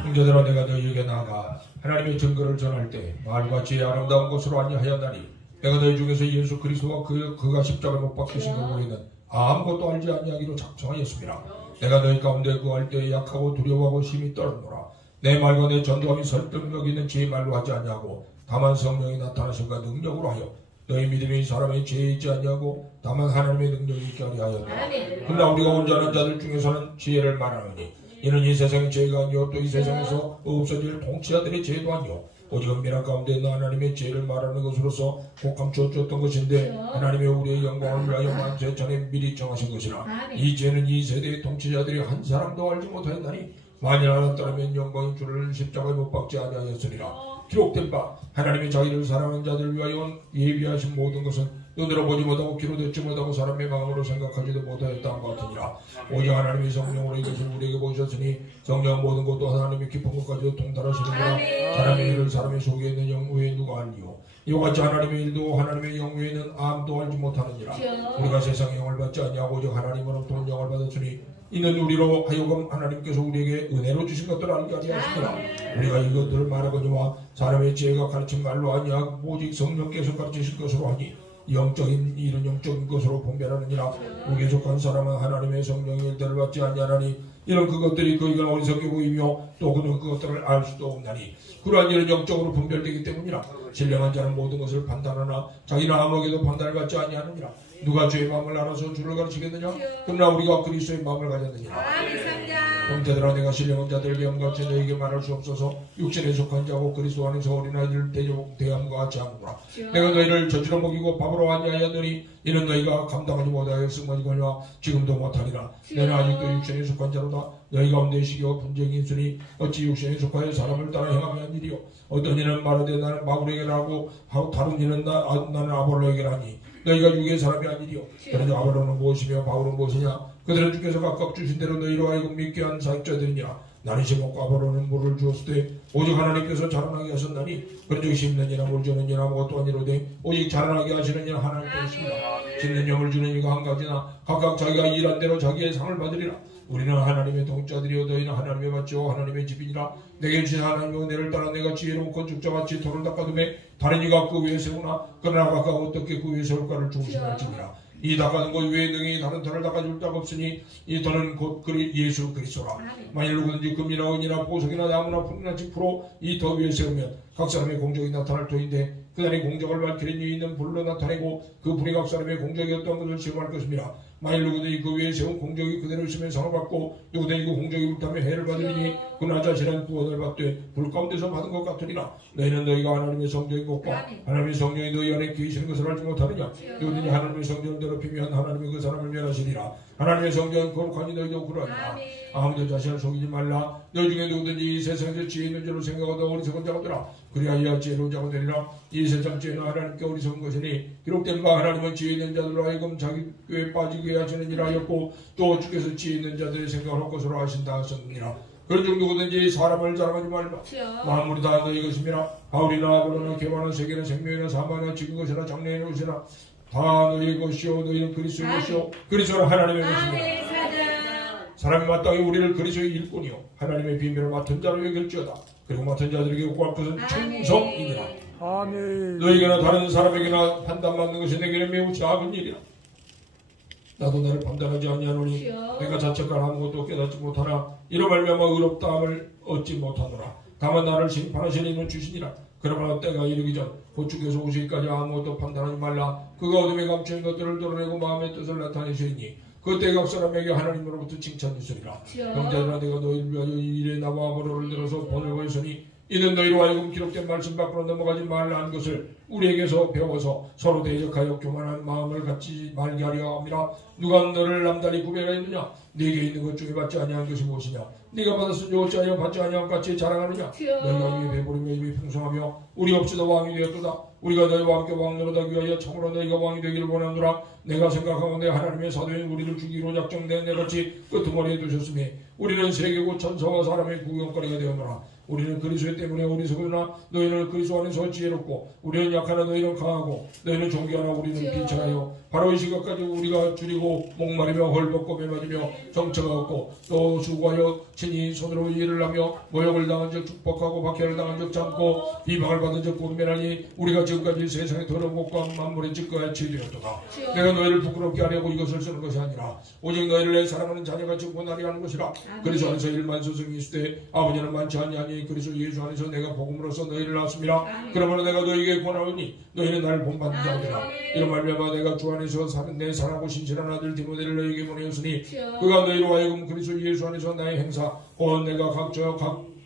형제들아 내가 너희에게 나아가 하나님의 증거를 전할 때 말과 지혜의 아름다운 것으로 아니하였나니 내가 너희 중에서 예수 그리스도와 그가 십자가에 못 박히신 것 외에는 아무것도 알지 아니하기로 작정하였습니다. 내가 너희 가운데 구할 때에 약하고 두려워하고 심히 떨었노라. 내 말과 내 전도함이 설득력 있는 제 말로 하지 아니하고 다만 성령이 나타나심과 능력으로 하여 너희 믿음이 사람의 지혜에 있지 아니하고 다만 하나님의 능력이 있게 하려 하였노라. 그러나 우리가 온전한 자들 중에서는 지혜를 말하노니 이는 이 세상의 지혜가 아니요 또 이 세상에서 없어질 통치자들의 지혜도 아니요 오직 은밀한 가운데 있는 하나님의 지혜를 말하는 것으로서 곧 감추어졌던 것인데 하나님의 우리의 영광을 위하여 만세 전에 미리 정하신 것이라. 이 지혜는 이 세대의 통치자들이 한 사람도 알지 못하였나니 만일 알았더라면 영광인 주를 십자가에 못 박지 아니하였으리라. 기록된 바 하나님이 자기를 사랑하는 자들 위하여 예비하신 모든 것은 눈으로 보지 못하고 귀로 듣지 못하고 사람의 마음으로 생각하지도 못하였다는 것 같으니라. 오직 하나님의 성령으로 이것을 우리에게 보이셨으니 성령은 모든 것도 하나님의 깊은 것까지도 통달하시느니라. 사람의 일을 사람의 속에 있는 영 외에 누가 알리요. 이와 같이 하나님의 일도 하나님의 영 외에는 아무도 알지 못하느니라. 우리가 세상의 영을 받지 아니하고 오직 하나님으로부터 온 영을 받았으니 이는 우리로 하여금 하나님께서 우리에게 은혜로 주신 것들을 알게 하려 하시니라. 우리가 이것들을 말하거니와 사람의 지혜가 가르친 말로 아니하고 오직 성령께서 가르치실 것으로 하니 영적인 일은 영적인 것으로 분별하느니라. 우리에 속한 사람은 하나님의 성령의 일들을 받지 아니하나니 이런 그것들이 그에게 어리석게 보이며 또 그는 그것들을 알 수도 없나니 그러한 일은 영적으로 분별되기 때문이라. 신령한 자는 모든 것을 판단하나 자기는 아무에게도 판단을 받지 아니하느니라. 누가 주의 마음을 알아서 주를 가르치겠느냐? 그러나 우리가 그리스도의 마음을 가졌느니라. 형제들아 내가 신령한 자들에게 함같이 너에게 말할 수 없어서 육신에 속한 자고 그리스도 안에서 어린아이들을 대함과 같이 하노라. 내가 너희를 젖으로 먹이고 밥으로 아니하였느니 이는 너희가 감당하지 못하였음거니와 지금도 못하리라. 너는 아직도 육신에 속한 자로다. 너희 가운데 시기와 분쟁이 있으니 어찌 육신에 속하여 사람을 따라 행하며 한 일이요. 어떤 이는 말하되 나는 바울에게라 하고 다른 이는 나는 아볼로에게라 하니 너희가 육의 사람이 아니리요. 그러나 아볼로는 무엇이며 바울은 무엇이냐? 그들은 주께서 각각 주신 대로 너희로 하여금 믿게 한 사역자들이니라. 나는 심었고 아볼로는 물을 주었을 때 오직 하나님께서 자라나게 하셨나니 그런즉 심는 이나 물 주는 이나 아무것도 아니로되 오직 자라나게 하시는 이는 하나님께십니다. 심는 영을 주는 이가 한 가지나 각각 자기가 일한 대로 자기의 상을 받으리라. 우리는 하나님의 동자들이요 너희는 하나님의 밭이요 하나님의 집이니라. 내게 주신 하나님의 은혜를 따라 내가 지혜로운 건축자같이 돌을 닦아둠에 다른 이가 그 위에 세우나 그러나 각각 어떻게 그 위에 세울까를 중심할지니라. 이 닦아둔 것 외에 능히 다른 터를 닦아줄 자가 없으니 이 터는 곧 예수 그리스도라. 만일 누구든지 금이나 은이나 보석이나 나무나 풀이나 짚으로 이 터 위에 세우면 각 사람의 공적이 나타날 터인데 그날의 공적을 밝히는 이 있는 불로 나타내고 그 불이 각 사람의 공적이 어떤 것을 시험할 것입니다. 만일 누구든지 그 위에 세운 공적이 그대로 있으면 상을 받고 누구든지 그 공적이 불타면 해를 받으리니 그나 자신은 구원을 받되 불 가운데서 받은 것 같으리라. 너희는 너희가 하나님의 성령인 것과 하나님의 성령이 너희 안에 계시는 것을 알지 못하느냐? 누구든지 하나님의 성령을 더럽히면 하나님이 그 사람을 멸하시리라. 하나님의 성령은 거룩하니 너희도 그러하니라. 아무도 자신을 속이지 말라. 너희 중에 누구든지 이 세상에서 지혜 있는 줄로 생각하다 어리석은 자가 되라. 그리하여 지혜로운 자가 되리라. 이 세상 지혜는 하나님께 어리석은 것이니 기록된 바 하나님은 지혜 있는 자들로 하여금 자기 꾀에 빠지게 하시느니라 하였고 또 주께서 지혜 있는 자들의 생각을 헛것으로 하신다 하셨느니라. 그런즉 누구든지 사람을 자랑하지 말라. 만물이 다 너희 것이니라. 바울이나 아볼로나 개화나 세계나 생명이나 사마나 지금 것이나 장래의 것이나 다 너희 것이요 너희는 그리스도의 것이요 그리스도는 하나님의 것이니라. 사람이 마땅히 우리를 그리스도의 일꾼이요 하나님의 비밀을 맡은 자로 여길지어다. 그리고 맡은 자들에게 구할 것은 충성이니라. 아멘. 너에게나 다른 사람에게나 판단받는 것이 내게는 매우 작은 일이라. 나도 나를 판단하지 아니하노니 내가 자책할 아무것도 깨닫지 못하나 이로 말미암아 의롭다함을 얻지 못하노라. 다만 나를 심판하시는 이는 주시니라. 그러나 때가 이르기 전 곧 주께서 오시기까지 아무것도 판단하지 말라. 그가 어둠에 감추인 것들을 드러내고 마음의 뜻을 나타내시니 그때 각 사람에게 하나님으로부터 칭찬이 있으리라. 형제들아 내가 너희를 위하여 이 일에 나와 번호를 들어서 번을 보였으니 이는 너희로 하여금 기록된 말씀 밖으로 넘어가지 말라는 것을 우리에게서 배워서 서로 대적하여 교만한 마음을 갖지 말게 하려 함이라. 누가 너를 남달리 구별하였느냐? 네게 있는 것 중에 받지 아니한 것이 무엇이냐? 네가 받았으니 어찌하여 받지 아니한 같이 자랑하느냐? 너희가 입이 배부르며 입이 풍성하며 우리 없이도 왕이 되었도다. 우리가 너희와 함께 왕노릇하기 위하여 참으로 너희가 왕이 되기를 원하노라. 내가 생각하건대 하나님의 사도인 우리를 죽이기로 작정된 내같이 끄트머리에 두셨으니 우리는 세계고 천사와 사람의 구경거리가 되었노라. 우리는 그리스도 때문에 어리석으나 너희는 그리스도 안에서 지혜롭고 우리는 약하나 너희는 강하고 너희는 존귀하나 우리는 비천하여 바로 이 시각까지 우리가 줄이고 목마르며 헐벗고 매맞으며 정처가 없고 또 수고하여 친히 손으로 일을 하며 모욕을 당한 적 축복하고 박해를 당한 적 참고 비방을 받은 적 고민하니 우리가 지금까지 세상의 더러운 것과 만물의 짓같이 되었도다. 내가 너희를 부끄럽게 하려고 이것을 쓰는 것이 아니라 오직 너희를 내 사랑하는 자녀같이 권하리 하는 것이라. 그리스도 안에서 일만 소승이 있으되 아버지는 많지 아니하니 그리스도 예수 안에서 내가 복음으로써 너희를 낳았습니다. 그러므로 내가 너희에게 권하오니 너희는 나를 본받는 자들아. 이런 말미암아 내가 주 안에서 사는 내 사랑하고 신실한 아들 디모데를 너희에게 보내었으니 그가 너희로 하여금 그리스도 예수 안에서 나의 행사 곧 내가 각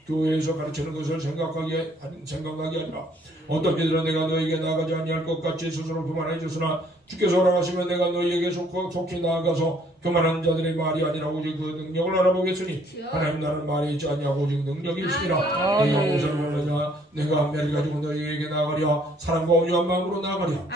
교회에서 가르치는 것을 생각하게 아니라 어떤 이들은 내가 너희에게 나아가지 아니할 것 같이 스스로 교만해졌으나 주께서 허락하시면 내가 너희에게 속히 나아가서 교만한 자들의 말이 아니라 오직 그 능력을 알아보겠으니 하나님 나는 말이 있지 아니하고 오직 능력이 있으리라. 내가 무엇을 원하냐? 내가 매를 가지고 너희에게 나아가랴. 사랑과 온유한 마음으로 나아가랴.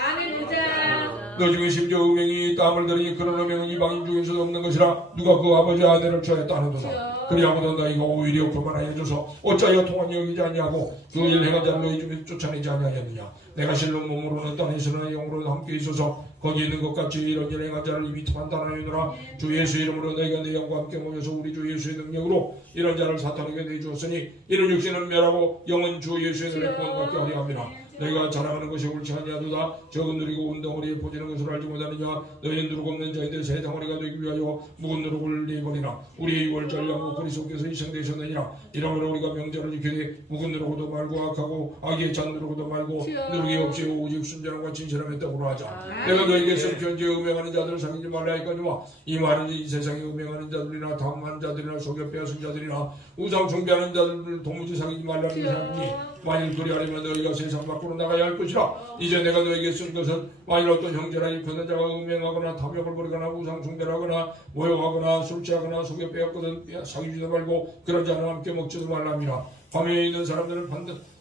너 중에 심지어 음행이 땀을 들이니 그런 음행은 이방인 중에서도 없는 것이라. 누가 그 아버지 아들을 취하였다 하는도다. 그리하고도 너희가 오히려 교만하여져서 어찌하여 통한 여기지 아니하고 그 일 행한 자를 너희 중에 쫓아내지 아니하였느냐. 내가 실로 몸으로는 땅에 있으나 영으로는 함께 있어서 거기 있는 것 같이 이런 일 행한 자를 이미 판단하였노라. 주 예수 이름으로 너희가 내 영과 함께 모여서 우리 주 예수의 능력으로 이런 자를 사탄에게 내주었으니 이는 육신은 멸하고 영은 주 예수의 능력 구원받게 하려 함이라. 너희가 자랑하는 것이 옳지 아니하도다. 적은 누리고 운 덩어리에 퍼지는 것을 알지 못하느냐. 너희는 누룩 없는 자인데 새 덩어리가 되기 위하여 묵은 누룩을 내버리라. 우리의 유월절 양고 그리스도께서 희생되셨느니라. 이러므로 우리가 명절을 지키되 묵은 누룩으로도 말고 악하고 악의 잔 누룩으로도 말고 누룩이 없이 오직 순전함과 진실함에 떡으로 하자. 내가 너희에게 쓴 편지에 음행하는 자들을 사귀지 말라 했거니와 이 말은 이 세상에 음행하는 자들이나 탐하는 자들이나 속여 빼앗은 자들이나 우상 숭배하는 자들을 도무지 사귀지 말라는 것이니 만일 그리하려면 너희가 세상 밖으로 나가야 할 것이라. 이제 내가 너에게 쓴 것은 만일 어떤 형제나 일컫는 자가 음행하거나 탐욕을 부리거나 우상 숭배를 하거나 모욕하거나 술 취하거나 속여 빼앗거든 사귀지도 말고 그런 자는 함께 먹지도 말랍니다. 밤에 있는 사람들은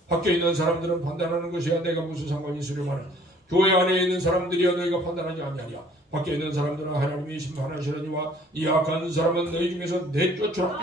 밖에 있는 사람들은 판단하는 것이야 내가 무슨 상관이 있으려마는. 교회 안에 있는 사람들이야 너희가 판단하지 아니하냐. 밖에 있는 사람들은 하나님이 심판하시려니와 이 악한 사람은 너희 중에서 내쫓으라.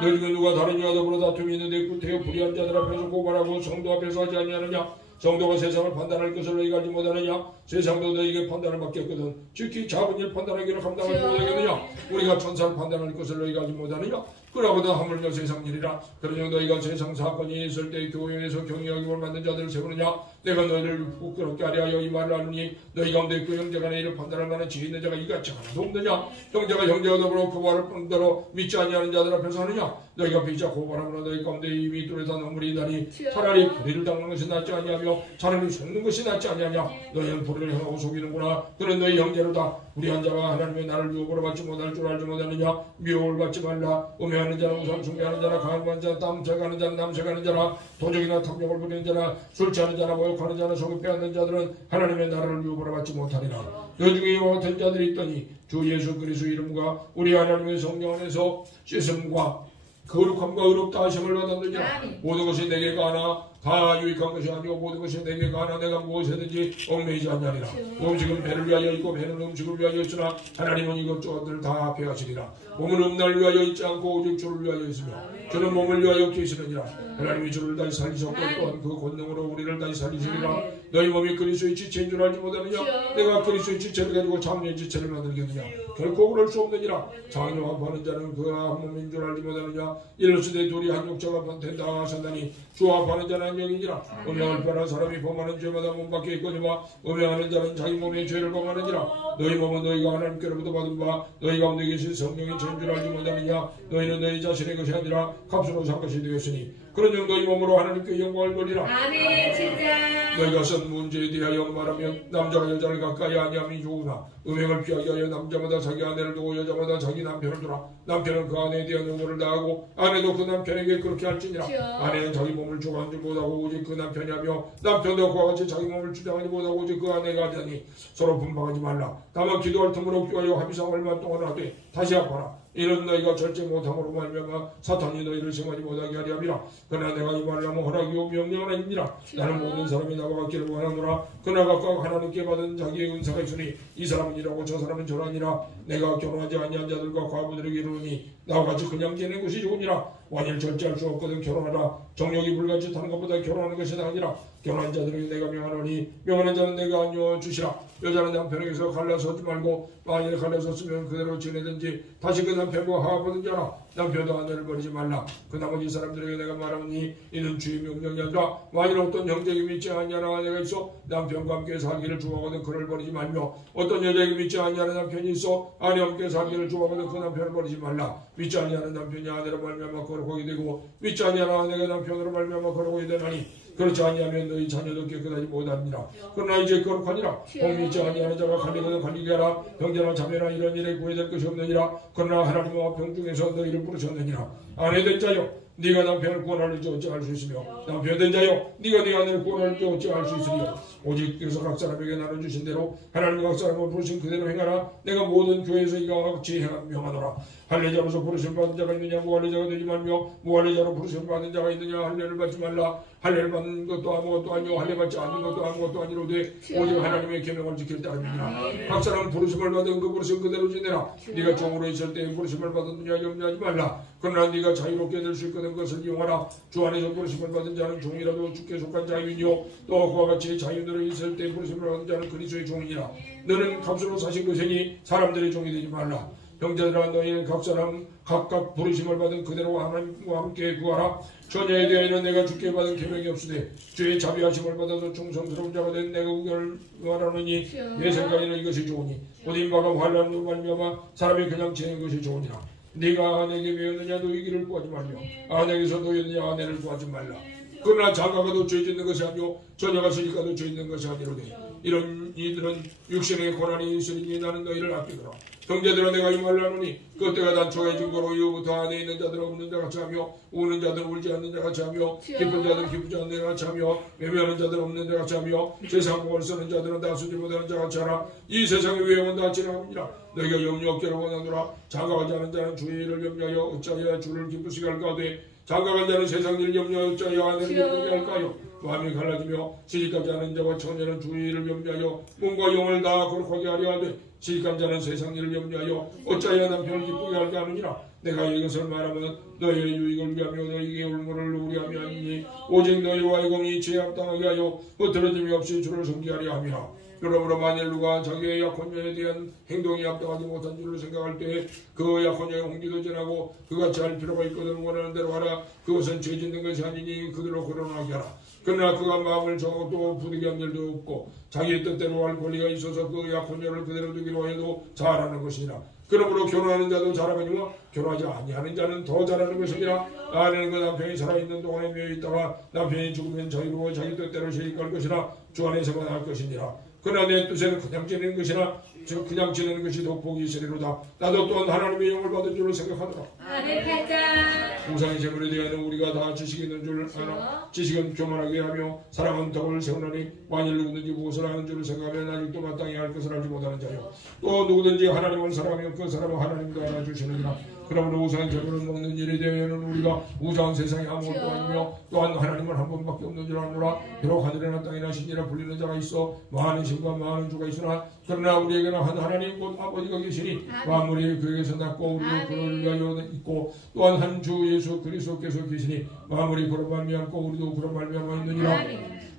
너희 중에 누가 다른 이와 더불어 다툼이 있는데 구태여 불의한 자들 앞에서 고발하고 성도 앞에서 하지 아니하느냐. 성도가 세상을 판단할 것을 너희가 알지 못하느냐. 세상도 너희에게 판단을 받겠거든 즉히 작은 일 판단하기를 감당하지 못하겠느냐. 우리가 천사를 판단할 것을 너희가 알지 못하느냐. 그러고도 하물며 세상 일이라. 그러니 너희가 세상 사건이 있을 때 교회에서 경외하기를 만든 자들을 세우느냐. 내가 너희를 부끄럽게 하려 하여 이 말을 하느니 너희 가운데 그 형제가 내 일을 판단할 만한 지혜 있는 자가 이같이 하나도 없느냐. 형제가 형제와 더불어 그 말을 뿐더러 믿지 아니하는 자들 앞에서 하느냐. 너희가 비자 고발하므로 너희 가운데 이미 뚫에다 눈물이 나니 차라리 불의를 닦는 것이 낫지 아니하며 차라리 속는 것이 낫지 아니하냐. 너희는 불의를 행하고 속이는구나. 그는 너희 형제로다. 우리 한 자가 하나님의 나를 유혹으로 받지 못할 줄 알지 못하느냐. 미혹을 받지 말라. 음해하는 자나 우상 숭배하는 자나 강한 자나 땀색하는 자나 남색하는 자나 도적이나 탐욕을 부리는 자나 술 취하는 자나 모욕하는 자나 속여 빼앗는 자들은 하나님의 나라를 유혹으로 받지 못하리라. 너 중에 이와 같은 자들이 있더니 주 예수 그리스도 이름과 우리 하나님의 성령 안에서 씻음과 거룩함과 의롭다 하심을 받았느니라. 모든 것이 내게 가나 다 유익한 것이 아니오. 모든 것이 내게 가나 내가 무엇이든지 얽매이지 않냐니라. 음식은 배를 위하여 있고 배는 음식을 위하여 있으나 하나님은 이것저것을 다 배하시리라. 몸은 음날 위하여 있지 않고 오직 주를 위하여 있으며 주는 몸을 위하여 계시느니라. 하나님이 주를 다시 살리셨고 또한 그 권능으로 우리를 다시 살리시리라. 너희 몸이 그리스도의 지체인 줄 알지 못하느냐. 내가 그리스도의 지체를 가지고 장녀의 지체를 만들겠느냐. 결코 그럴 수 없느니라. 장녀와 하는 자는 그 한 몸인 줄 알지 못하느냐. 이럴수되 둘이 한 육체가 된다 하셨나니 주와 하는 자는 한 영이니라. 음행을 변한 사람이 범하는 죄마다 몸밖에 있거니와 음행하는 자는 자기 몸의 죄를 범하느니라. 너희 몸은 너희가 하나님께로부터 받은 바 너희 가운데 계신 성령의 죄인 줄 알지 못하느냐. 너희는 너희 자신의 것이 아니라 값으로 산 것이 되었으니 그런즉 너희 몸으로 하나님께 영광을 돌리라. 아멘. 진짜 너희가 쓴 문제에 대하여 말하면 남자가 여자를 가까이 아니함이 좋으나 음행을 피하게 하여 남자마다 자기 아내를 두고 여자마다 자기 남편을 두라. 남편은 그 아내에 대한 의무를 다하고 아내도 그 남편에게 그렇게 할지니라. 아내는 자기 몸을 주관하지 못하고 오직 그 남편이 하며 남편도 그와 같이 자기 몸을 주장하지 못하고 오직 그 아내가 하자니 서로 분방하지 말라. 다만 기도할 틈을 얻기 위하여 합의상 얼마 동안 하되 다시 합하라. 이는 너희가 절제 못함으로 말미암아 사탄이 너희를 생하지 못하게 하리 함이라. 그러나 내가 이 말을 하면 허락이요 명령은 아닙니다. 나는 모든 사람이 나와 같기를 원하노라. 그러나 각각 하나님께 받은 자기의 은사가 있으니 이 사람은 이라고 저 사람은 저라니라. 내가 결혼하지 아니한 자들과 과부들에게 이르노니 나와 같이 그냥 지내는 것이 좋으니라. 완일 절제할 수 없거든 결혼하라. 정욕이 불같이 타는 것보다 결혼하는 것이 나으니라. 결혼한 자들에게 내가 명하노니 명하는 자는 내가 아니여 주시라. 여자는 남편에게서 갈라서지 말고 만일 갈라섰으면 그대로 지내든지 다시 그 남편과 화합하든지 하라. 남편도 아내를 버리지 말라. 그 나머지 사람들에게 내가 말하니 이는 주의 명령이 아니라 만일 어떤 형제에게 믿지 아니하는 아내가 있어 남편과 함께 살기를 좋아하거든 그를 버리지 말며 어떤 여자에게 믿지 아니하는 남편이 있어 아내와 함께 살기를 좋아하거든 그 남편을 버리지 말라. 믿지 아니하는 남편이 아내로 말미암아 거룩하게 되고 믿지 아니하는 아내가 남편으로 말미암아 거룩하게 되나니 그렇지 아니하면 너희 자녀도 깨끗하지 못하니라. 그러나 이제 거룩하니라. 믿지 아니하는 자가 갈리거든 갈리게 하라. 형제나 자매나 이런 일에 구애될 것이 없느니라. 그러나 하나님과 평중에서 너희를 부르셨느니라. 아내된 자여 네가 남편을 구원하는지 어찌할 수 있으며 남편된 자여 네가 네 아내를 구원하는지 어찌할 수 있으리요. 오직 그래서 각 사람에게 나눠주신 대로 하나님과 각 사람을 부르신 그대로 행하라. 내가 모든 교회에서 이와 같이 명하노라. 할례자로서 부르심 받은 자가 있느냐 무할례자가 되지 말며 무할례자로 부르심 받은 자가 있느냐 할례를 받지 말라. 할례를 받는 것도 아무것도 아니요 할례 받지 않는 것도 아무것도 아니로되 오직 하나님의 계명을 지킬 따름이니라. 각 사람은 부르심을 받은 그 부르심 그대로 지내라. 네가 종으로 있을 때 부르심을 받았느냐 염려하지 말라. 그러나 네가 자유롭게 될 수 있거든 것을 이용하라. 주 안에서 부르심을 받은 자는 종이라도 주께 속한 자유이요 또 그와 같이 자유들에 있을 때 부르심을 받은 자는 그리스도의 종이니라. 너는 값으로 사신 것이니 사람들의 종이 되지 말라. 형제들아 너희는 각 사람 각각 부르심을 받은 그대로 하나님과 함께 구하라. 전혀에 대하여는 내가 주께 받은 계명이 없으되 주의 자비하심을 받아서 충성스러운 자가 된 내가 의견을 말하노니 내 생각에는 이것이 좋으니 모든 바가 환난으로 말미암아 사람이 그냥 지내는 것이 좋으니라. 네가 아내에게 배웠느냐 너희 길을 구하지 말며 아내에게서 도였느냐 아내를 구하지 말라. 그러나 자가가도 죄 짓는 것이 아니요 처녀가 쓰니까도 죄 짓는 것이 아니로되 이런 이들은 육신의 고난이 있으니 나는 너희를 아끼더라. 형제들아 내가 이 말을 하노니 그때가 단초해진 거로 이후부터 안에 있는 자들은 없는 자 같이 하며 우는 자들은 울지 않는 자 같이 하며 기쁜 자들은 기쁘지 않는 자 같이 하며 외면하는 자들은 없는 자 같이 하며 세상 복을 쓰는 자들은 다 쓰지 못하는 자 같이 하라. 이 세상의 외형은 다 지나갑니다. 너희가 염려 없기를 원하노라. 장가가지 않은 자는 주의 일을 염려하여 어찌하여 주를 기쁘시게 할까하되 장가간 자는 세상 일을 염려하여 어찌하여 아내를 기쁘게 할까요. 마음이 갈라지며 시집가지 않은 자와 처녀는 주의 일을 염려하여 몸과 영을 다 거룩하게 하려 하되 시집간 자는 세상 일을 염려하여 어찌하여 남편을 기쁘게 할까 하느니라. 내가 이것을 말하면 너희의 유익을 위하며 너희에게 울무를 우리하며 하니 오직 너희와 이공이 죄악당하게 하여 흐트러짐이 없이 주를 섬기하려 함이라. 그러므로 만일 누가 자기의 약혼녀에 대한 행동이 합당하지 못한 줄을 생각할 때 그 약혼녀의 홍기도 전하고 그같이 할 필요가 있거든 원하는 대로 하라. 그것은 죄 짓는 것이 아니니 그대로 거론하게 하라. 그러나 그가 마음을 정하고 또 부득이 한 일도 없고 자기의 뜻대로 할 권리가 있어서 그 약혼녀를 그대로 두기로 해도 잘하는 것이니라. 그러므로 결혼하는 자도 잘하거니와 결혼하지 아니하는 자는 더 잘하는 것이니라. 아내는 그 남편이 살아있는 동안에 매여있다가 남편이 죽으면 자유로워 자기 뜻대로 시집갈 것이라 주 안에서만 할 것이니라. 그러나 내 뜻에는 그냥 지내는 것이나 즉 그냥 지내는 것이 더 복이 있으리로다. 나도 또한 하나님의 영을 받은 줄로 생각하노라. 아멘. 8장 우상의 제물에 대하여는 우리가 다 지식이 있는 줄 아나 지식은 교만하게 하며 사랑은 덕을 세우나니 만일 누구든지 무엇을 하는 줄을 생각하면 아직도 마땅히 할 것을 알지 못하는 자요 또 누구든지 하나님을 사랑하면 그 사람은 하나님도 알아주시느니라. 그러므로 우상의 제물을 먹는 일에 대하여는 우리가 우상 세상에 아무것도 아니며 또한 하나님은 한 번밖에 없는 줄 아노라. 비록 하늘이나 땅이나 신이라 불리는 자가 있어 많은 신과 많은 주가 있으나 그러나 우리에게는 한 하나님 곧 아버지가 계시니 만물이 그에게서 났고 우리도 그를 위하여 있고 또한 한 주 예수 그리스도께서 계시니 만물이 그로 말미암고 우리도 그로 말미암아 있느니라.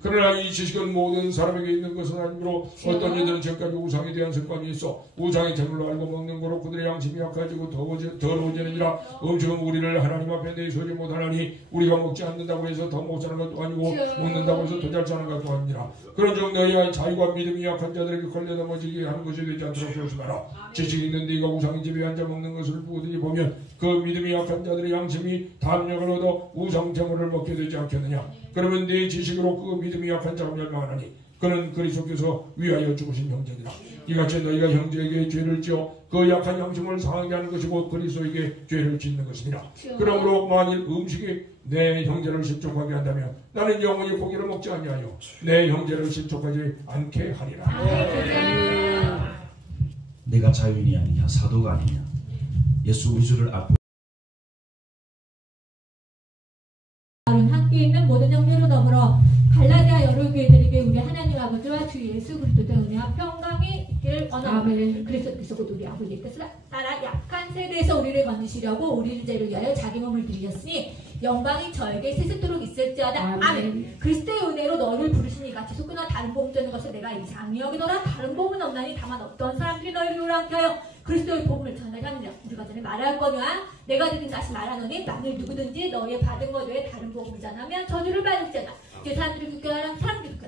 그러나 이 지식은 모든 사람에게 있는 것은 아니므로 어떤 이들은 지금까지 우상에 대한 습관이 있어 우상의 제물로 알고 먹는 거로 그들의 양심이 약해지고 더러워지느니라. 음식은 우리를 하나님 앞에 내세우지 못하나니 우리가 먹지 않는다고 해서 더 못 사는 것도 아니고 먹는다고 해서 더 잘 사는 것도 아니라. 그런즉 너희의 자유와 믿음이 약한 자들에게 걸려 넘어지게 하는 것이 되지 않도록 조심하라. 지식이 있는 네가 우상의 집에 앉아 먹는 것을 보더니 보면 그 믿음이 약한 자들의 양심이 담력을 얻어 우상 제물을 먹게 되지 않겠느냐. 그러면 네 지식으로 그 믿음이 약한 자가 멸망하나니 그는 그리스도께서 위하여 죽으신 형제니라. 이같이 너희가 형제에게 죄를 지어 그 약한 양심을 상하게 하는 것이 곧 그리스도에게 죄를 짓는 것입니다. 그러므로 만일 음식이 내 형제를 신촉하게 한다면 나는 영원히 고기를 먹지 아니하여 내 형제를 신촉하지 않게 하리라. 내가 자유인이 아니냐 사도가 아니냐. 예수 그리스도를 앞으로 함께 있는 모든 형제로 더불어 갈라디아 여러 교회들에게 우리 하나님 아버지와 주 예수 그리스도의 은혜와 평강이 있기를 원하오니 그래서 곧 우리 아버지의 뜻을 따라 약한 세대에서 우리를 건지시려고 우리를 죄를 위하여 자기 몸을 드리셨으니 영광이 저에게 세세토록 있을지어다. 아멘. 그리스도의 은혜로 너를 부르시니 같이 속구나 다른 복음 되는 것을 내가 이상히 여기노라. 다른 복음은 없나니 다만 어떤 사람들이 너희를 요란케 하여 그리스도의 복음을 전하느냐. 우리가 전에 말할거니와 내가 드린 다시 말하노니 만일 누구든지 너희의 받은 것 외에 다른 복음을 전하면 저주를 받을지어다. 이제 사람들이 기뻐하라.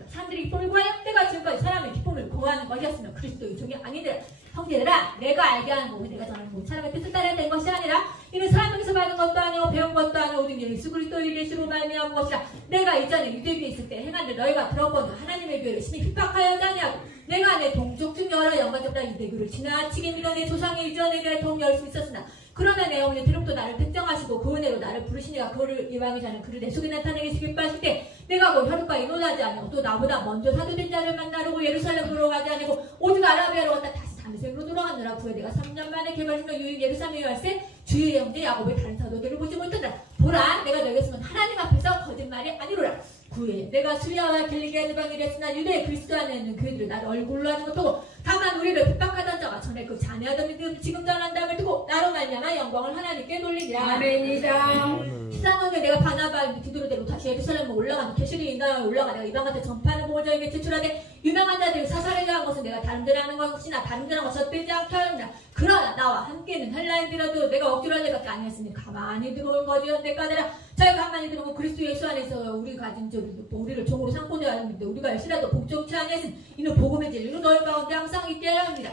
사람들이 기쁨을 구하여 때가 지금까지 사람의 기쁨을 구하는 것이었으면 그리스도의 종이 아니더라. 형제들아, 내가 알게 하는 복음이 내가 전하는 복음 사람의 뜻을 따라야 된 것이 아니라 이는 사람에게서 받은 것도 아니고 배운 것도 아니고 오직 예수 그리스도의 계시로 말미암은 것이라. 내가 이전에 유대교에 있을 때 행한 일 너희가 들었거든. 하나님의 교회를 심히 핍박하였지 아니하고 내가 내 동족 중 여러 영광적다 유대교를 지나치게 믿어 내 조상의 유전에 대해 동 열심히 있었으나 그러나 내 어머니 드럽도 나를 특정하시고 그 은혜로 나를 부르시니가 그를 이방이 자는 그를 내 속에 나타내게 기뻐하실 때 내가 곧 혈육과 인혼하지 아니고 또 나보다 먼저 사도된 자를 만나려고 예루살렘으로 가지 아니고 오직 아라비아로 왔다 다시 담에색으로 돌아가느라 그에 내가 3년 만에 개발신과 유인 예루살렘에 왔을 주의 형제 야곱의 다른 사도들을 보지 못한다. 보라, 내가 너에게 쓰면 하나님 앞에서 거짓말이 아니로라. 구에 내가 수리아와 길리기아 지방에 있으나 유대 그리스도 안에 있는 교회들을 나를 얼굴로 하지 못하고 다만 우리를 핍박하던 자가 전에 그 잔해하던 믿음 지금 전한다음을 두고 나로 말미암아 영광을 하나님께 돌리니라. 아멘이다. 13년에 내가 바나바를 디도로대로 다시 예루살렘으로 올라가는 계시리 인도에 올라가 내가 이방한테 전파하는 복을 저에게 제출하되 유명한 자들을 사살하려 한 것은 내가 다른 데로 하는 것이나 다른 데로 와서 떼지 않게 하였다. 그러나 나와 함께는 헬라인들이라도 내가 억지로 할 일밖에 아니었으니 가만히 들어온 거지였는데 까다라 저희가 가만히 들어오고 그리스도 예수 안에서 우리 가진 우리를 종으로 삼고 되어 하는데 우리가 일시라도 복종치 아니했으니 이는 복음의 진리로 너희 가운데 항상 있게 하려 합니다.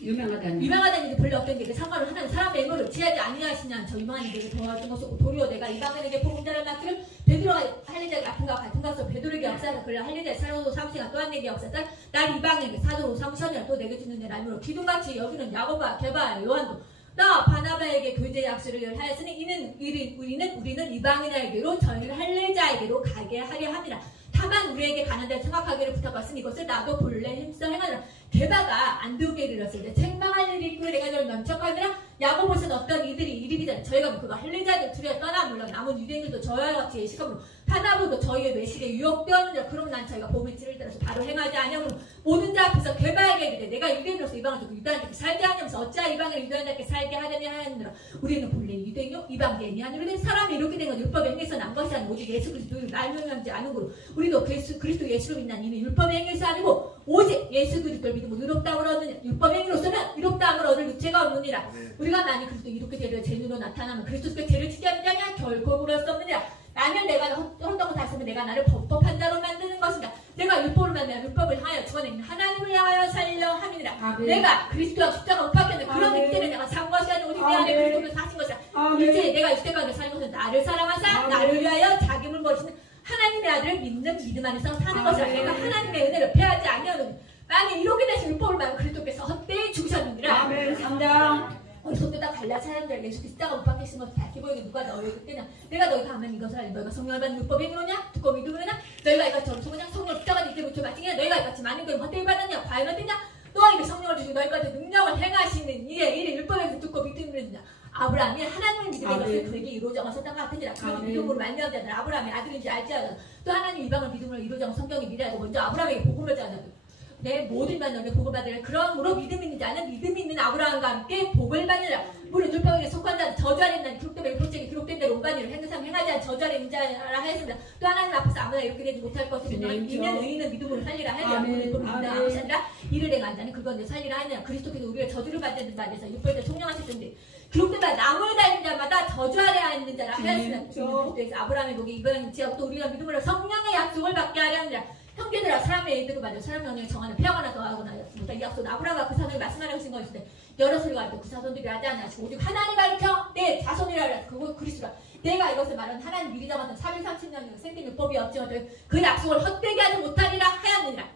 유명하다는 일이 별로 없던 게 상관을 하는 사람의 의무를 지하지 아니하시냐. 저 유명한 일을 도와준 것이고 도리어 내가 이방인에게 복음자를 맡기를 베드로가 할례자가 같은 것으로 베드로에게 역사하사 그를 할례자의 사도로 삼으시가 또한 내게 역사하사 날 이방인에게 사도로 삼으셨느냐. 또 내게 주는 내 날무로 기둥같이 여기는 야고보와 게바 요한도 나 바나바에게 교제 약속을 하였으니 우리는 이방인에게로 저희를 할례자에게로 가게 하려 합니다. 다만 우리에게 가는 데를 생각하기를 부탁받으니 이것을 나도 본래 힘써 행하느라. 게다가 안디옥에 이르렀을 때 책망할 일이 있고 내가 저를 면책하느라. 야고보서는 어떤 이들이 이르기 전에 저희가 그가 할례자들 둘이야 떠나 물론 남은 유대인들도 저희와 같이 예식함으로 바나바도 저희의 외식에 유혹되었느니라. 그럼 난 저희가 복음의 진리를 따라서 바로 행하지 아니하므로 모든 자 앞에서 게바에게 이르되 내가 유대인으로서 이방을 두고 유다인들께 살게 하냐면서 어찌하여 이방을 유다인들께 살게 하려냐 하였느라. 우리는 본래 유대인요 이방인이 아니라 사람이 이렇게 된 건 율법에 행해서 난 것이 아니고 오직 예수 그리스도를 말명하지 않은고로 우리도 그리스도 예수로 믿는 이는 율법에 행해서 아니고 오직 예수 그리스도를 믿으면 의롭다함을 얻느냐. 율법의 행위로서는 의롭다함을 얻을 육체가 없느니라. 우리가 만일 그리스도 이렇게 되려 죄인으로 나타나면 그리스도께 죄를 지지 않느냐. 결코 그럴 수 없느니라. 만일 내가 헌덕을 다스리면 내가 나를 법법한 자로 만드는 것이다. 내가 율법을 만나면 율법을 하여 주관에 있는 하나님을 향하여 살려 함이니라. 내가 그리스도와 십자가 못 박혔는데 그런 이때는 내가 산 것이 아니고 오직 내 안에 그리스도를 사신 것이다. 이제 내가 이때까지 산 것은 나를 사랑하사 나를 위하여 자기 몸을 버리시는 하나님의 아들을 믿는 믿음 안에서 사는 것이라. 내가 하나님의 은혜를 패하지 아니하는 만일 이렇게 되신 율법을 말하면 그리스도께서 헛되이 죽으셨느니라. 아멘. 3장 어리석다 갈라 사람들 예수 십자가 못 박히신 것을 밝히 보이게 누가 너희에게 그때냐. 내가 너희가 하면 이것을 알리 너희가 성령을 받는 율법이 행위로냐 듣고 믿으느냐. 너희가 이같이 어리석으냐 성령을 십자가 이때부터 맞으냐. 너희가 이같이 많은 걸 헛되이 받았냐. 과연 어땠냐. 너희에게 성령을 주시고 너희까지 능력을 행하시는 이의 율법에서 듣고 믿으느냐. 아브라함이 하나님을 믿음의 것을 그에게 이루어져 왔었던 것 같으니라. 그는 믿음으로 말미암은 자는 아브라함의 아들인지 알지 않아. 또 하나님 이방을 믿음으로 이루어져 온 성경이 미래하고 먼저 아브라함에게 복음을 전하고 내 모든 자녀에게 복을 받으라. 그러므로 믿음 있는 자는 믿음 있는 아브라함과 함께 복을 받으라. 무릇 율법에게 속한 자는 저주 아래 있는 기록된 표적이 기록된 대로 온갖 일을 행하지 않은 저주 아래 있는 자라 하였습니다. 또 하나님 앞에서 아무나 이렇게 되지 못할 것이며 이는 의인은 믿음으로 살리라 하니라. 믿음이나 아무 살리라. 이를 행한 자는 그건 내 살리라 하니라. 그리스도께서 우리가 저주를 받는 바 돼서 율법에 총령하실 텐데 기록된 바 나무에 달린 자마다 저주 아래 있는 자라 하였으나 그리스도에서 아브라함의 복이 이방인 지하고 또 우리가 믿음으로 성령의 약속을 받게 하려 하니라. 형제들아 사람의 의도를 받아 사람 명령에 정하는 폐하거나 더하거나 이 약속은 아브라함과 그 사람이 말씀하라고 하신 것인데 여러 소리가 할 때 그 자손들이 하지 않으시고 오직 하나님 가르쳐 내 자손이라 하라. 그거 그리스도라. 내가 이것을 말한 하나님 미리 정하던 430년이고 생긴 율법이 없지만 그 약속을 헛되게 하지 못하리라 하였느니라.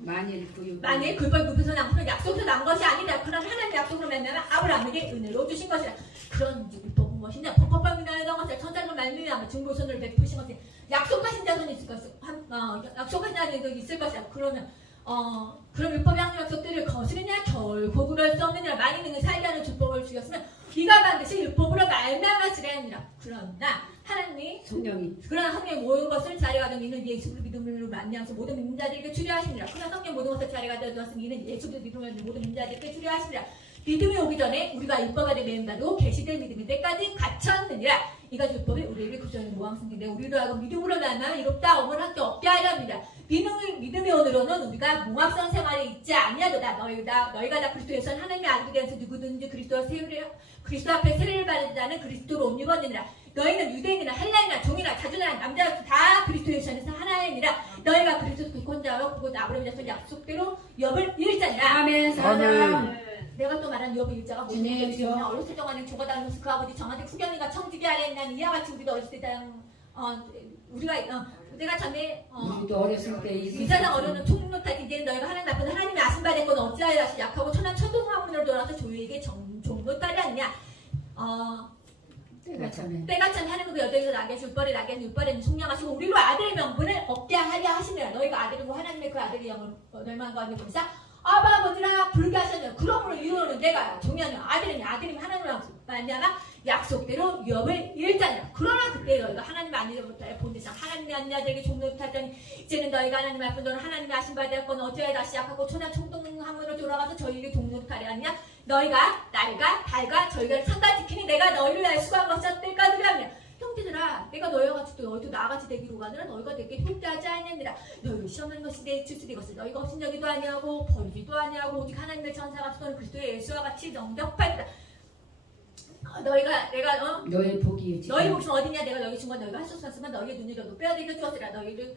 만일 굴벌 굽혀서 남은 약속에서 난 것이 아니다. 그런 하나님의 약속으로 말미암아 아브라함에게 은혜로 주신 것이라. 그런 율법은 무엇이냐? 법법방이나 이런 것을 천사를 말미암아 중보선을 베푸신 것이 약속하신 자손이 있을 것이고 약속하신 자손이 있을 것이라. 그러면 그럼 율법의 하나님의 약속들을 거스르냐? 결코 그럴 수 없느니라. 만일 능히 살게 하는 율법을 주셨으면 이가 반드시 율법으로 말미암았으리라 하니라. 그러나 하나님이 그러나 성령이 모든 것을 자리하던 이는 예수를 믿음으로 말미암아서 모든 믿는 자들에게 주려하시니라. 그러나 성령 모든 것을 자리하던 이는 예수를 믿음으로 모든 믿는 자들에게 주려하시니라. 믿음이 오기 전에 우리가 율법 아래 매임 받고 계시될 믿음이 때까지 갇혔느니라. 이가 율법이 우리를 구전의 모함성인데 우리로 하고 믿음으로 말미암아 이롭다 엄을 함께 얻게 하려 합니다. 믿음이 오늘로는 우리가 몽합성 생활에 있지 아니하도다. 너희가 다 그리스도에서 하나님의 아들이 되어서 누구든지 그리스도 앞에 세례를 받은 자는 그리스도로 옷 입었느니라. 너희는 유대인이나 헬라인이나 종이나 자주나 남자나 다 그리스도에서 하나이니라. 너희가 그리스도 혼자와 그곳 아브라함 자손 약속대로 엽을 일자니라. 아멘. 사랑. 내가 또 말한 엽의 일자가 무엇인지 어렸을 동안에 조가다니면서 그 아버지 정한테 후견이가 청지기 아래 있는 이와 같이 우리도 어렸을 때 내가 전에 우리도 어렸을 때 이 세상 어려운 총력할 이제 너희가 하나님 앞에서 하나님의 아심 받을 건 어찌하여 다시 약하고 천한 천둥화문으로 돌아서 조유에게 종노딸이 아니냐. 때가 참에 하나님 그 여자에서 나게 하시고 율법에는 속량하시고 우리로 아들의 명분을 얻게 하려 하시느라. 너희가 아들이고 하나님의 그 아들의 영을 멸망과 하는 보니사 아바 아버지라 부르게 하셨냐. 그러므로 이루어는 내가 종이하냐 아들이면 하나님으로 말미암아 약속대로 엽을 일자니라. 그러나 그때 너희가 하나님 아니로부터 본데상 하나님의 아니자들에게 종로를 탈더니 이제는 너희가 하나님 앞에 너는 하나님의 아신 바되었거늘 어찌하여 다시 약하고 천한 총동함으로 돌아가서 저희에게 종로를 타려 하느냐. 너희가 날과 달과 저희가 상가 지키니 내가 너희를 알 수가 없었을까 두려하며. 형제들아 내가 너희와 같이 너희도 나같이 되기로 가느라 너희가 내게 흉대하지 아니하니라. 너희를 시험하는 것이 내 주술이 것을 너희가 업신여기도 아니하고 벌지도 아니하고 오직 하나님의 천사가 또는 그리스도의 예수와 같이 영접하리라. 너의 복이 너희 목숨 어디냐. 내가 너희 준 건 너희가 할 수 없었으면 너희의 눈이라도 빼앗겨 주었으라. 너희를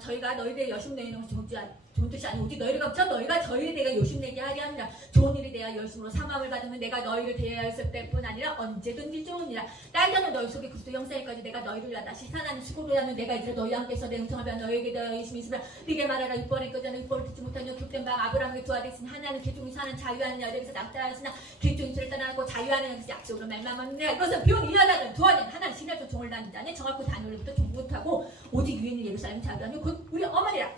저희가 너희들의 여심내는 것이 좋은 뜻이 아니고 오직 너희를 감춰 너희가 저희에 대해 요심내게 하려 합니다. 좋은 일에 대하여 열심으로 사망을 받으면 내가 너희를 대하였을 때뿐 아니라 언제든지 좋으니라. 딸자는 너희 속에 그리스도 형상까지 내가 너희를 다시 산하는 수고를 하는 내가 이제 너희 함께서 내 음성을 배워 너희에게 대하여 열심히 있으면 네게 말하라. 육번의 거자는 육번을 듣지 못하며 격된 방 아브라함의 두 아들이 있으니 하나는 개종이 사는 자유하는 여자에게서 낙타하였으나 개종이 수를 떠나고 자유하는 여자에서 약속으로 말만합니다. 이것은 비온 이 여자는 두 아들은 하나는 신뢰적 종을 다닌 자니 정확히 다니엘로부터 종 못하고 오직 유인이 예루살렘 자유하니 곧 우리 어머니라.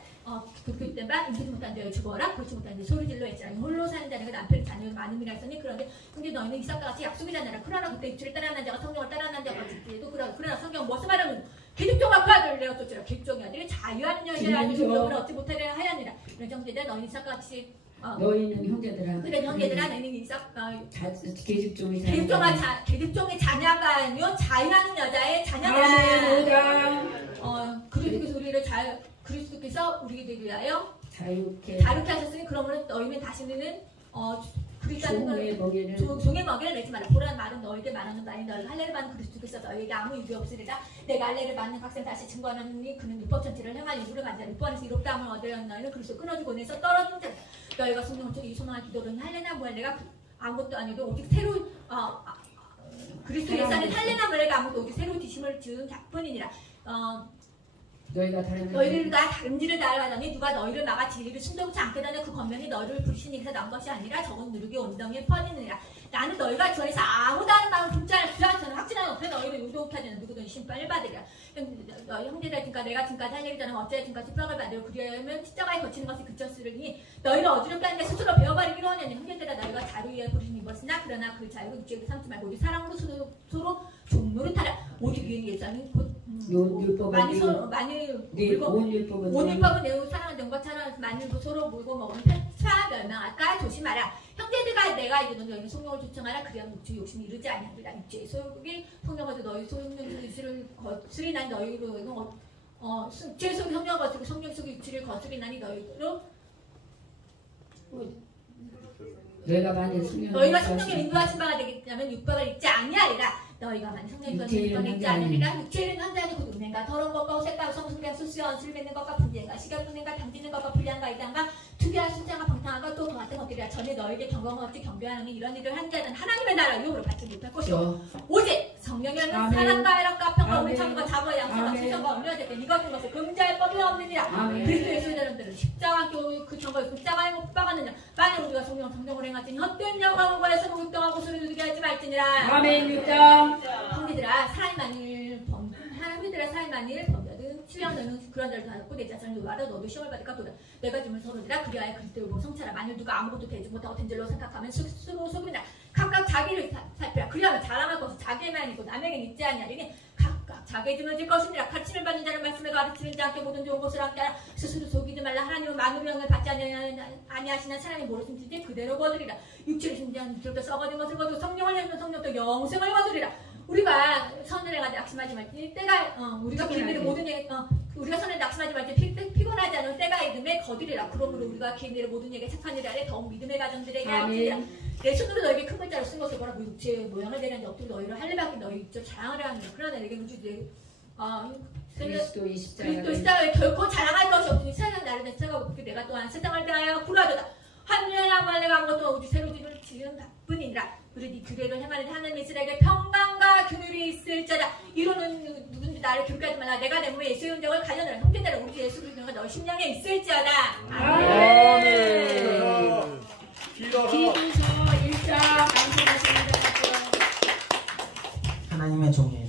그때 바 인기지 못한 자여 죽어라. 그렇지 못한 자 소리질러 했지라. 홀로 사는 자는 남편이 자녀를 많음이라 했으니 그런데 근데 너희는 이삭과 같이 약속이잖아라. 그러나 그때 입술을 따라난 자가 성령을 따라난 자가 같이도 그러나 성경 무엇을 말하면 계집종과 그 아들을 내어 쫓으라. 계집종의 아들이 자유하는 여자의 아들을 영을 얻지 못하려 하였느니라. 이런 형제들아 너희 이삭과 같이 너희는 형제들아 그래 형제들아 너희는 이삭 계집종의 자녀가 아니요 자유하는 여자의 자녀라. 그리스도께서 우리를 위하여 자유케 하셨으니 그러므로 너희는 다시는 종의 먹이를 내지 마라. 보라는 말은 너희에게 말하는 바니 너희가 할례를 받는 그리스도께서 너희에게 아무 유익이 없으리라. 내가 할례를 받는 학생 다시 증거하노니 그는 율법 전체를 행할 이유를 가지라. 율법 안에서 이롭다함을 얻으려는 너희는 그리스도 끊어지고 내서 떨어진 자. 너희가 성령 쪽에 이 소망을 기도로는 할례나 무할례가 아무것도 아니고 오직 새로 그리스도 예산에 할례나 무할례가 아무것도 오직 새로 지심을 지은 자뿐이니라. 너희가 다른 일을 다하더니 누가 너희를 막아 진리를 순종치 않게 되는 그 권면이 너희를 부르신 일에서 난 것이 아니라 적은 누르기 온덩이에 퍼지느니라. 나는 너희가 주 안에서 아무 다른 마음을 품지 않을 저는 확신하는 없으나 너희를 유도케 하지는 누구든 심판을 받으리라. 형제들 지금까 내가 지금까지 할 일이 저는 어찌하여 지금까지 핍박을 받으려 그리하면 십자가에 거치는 것이 그쳤으니 너희를 어지럽게 하는 데 스스로 배워버리기로 하냐니. 형제들아 너희가 자유 위에 부르신 이것이나 그러나 그 자유를 육체로 삼지 말고 우리 사랑으로 서로 종로를 타라. 오직 유인이 예자는 곧 온 율법은 내우 사랑하는 것과 사랑하는 만일도 서로 물고 먹으면 패차 멸망할까 조심하라. 형제들아 내가 이르노니 너희는 성령을 조청하라. 그리하면 육체의 욕심이 이르지 아니하리라. 육체의 소욕이 성령을 너희 소욕의 육체를 거스리나니 너희로 육체 속의 성령을 거스리고 성령 속의 육체를 거스리나니 너희로 너희가 성령의 인도하신 바가 되겠다면 육박을 잊지 아니하리라. 너희가 만약 성령의 인도하신 바가 있지 않으리라. 육체는 한자니 곧 음행과 더러운 것과 색과 성승과 수수와 언술 맺는 것과 분쟁과 시각 분쟁과 당기는 것과 불량과 이단과 투기와 순장과 방탕과 또 같은 것들이라. 전에 너희에게 경건과 없이 경배하는 이런 일을 한 자는 하나님의 나라 유업으로 받지 못할 것이요 오직 성령이라는 아멘. 사랑과 애락과 평화 우리 아멘. 천국과 자부와 양심과 아멘. 충성과 온유한 자께 이것인 것을 금지할 법이 없느니라. 아멘. 그리스도 예수의 사람들은 십자가 그 정거에 십자가에 못 박았느냐. 만약 우리가 성령을 행하지 헛된 영광과에서 목동하고 소리 두게 하지 말지니라. 아멘. 6장. 형제들아 사람만일 범죄든 치려는 그런 자를 다했고 내 자신을 말아 너도 시험을 받을까 보다. 내가 주면 서로들아 그리하여 그리스도를 성찰하. 만일 누가 아무것도 되지 못하고 된 줄로 생각하면 스스로 속이나. 각각 자기를 살피라. 그리하면 자랑할 것은 자기에만 있고 남에게는 있지 아니하리니 각각 자기의 짐을 질 것이니라. 가르침을 받는 자는 말씀을 가르치는 자께 모든 좋은 것을 함께 하라. 스스로 속이지 말라. 하나님은 만물의 영을 받지 아니하시는 사람이 모르신지 그대로 거두리라. 육체를 신지한 그렇게 썩어진 것을 거두고 성령을 내면 성령도 영생을 거두리라. 우리가 선을 행하지 낙심하지 말지 때가 우리가 기회를 모든 우리가 선을 낙심하지 말지 피곤하지 않은 때가 이름에 거두리라. 그러므로 우리가 기회를 모든 얘기 착한 일에 더욱 믿음의 가정들에게 하리라. 내 손으로 너에게 큰 글자로 쓴 것을 보라. 육체의 모양을 내는 엎드려 너희를 할례받기 너희 입적 자랑을 하느라. 그러나 내게 주지 그리스도의 십자가에 결코 자랑할 것이 없으니 세상 나를 대체하고 내가 또한 세상을 대하여 구라도다. 환멸하고 할례가 아무것도 오직 새로 지은 바뿐이니라. 그러니 규례를 행하는 하나님 이스라엘에게 평강과 긍휼이 있을 자다. 이로는 누군지 나를 기록하지 말라. 내가 내 몸에 예수의 흔적을 가져노라. 형제들아 우리 주 예수 그리스도가 너희 심령에 있을지어다. 아멘. 기도서 1장. 하나님의 종이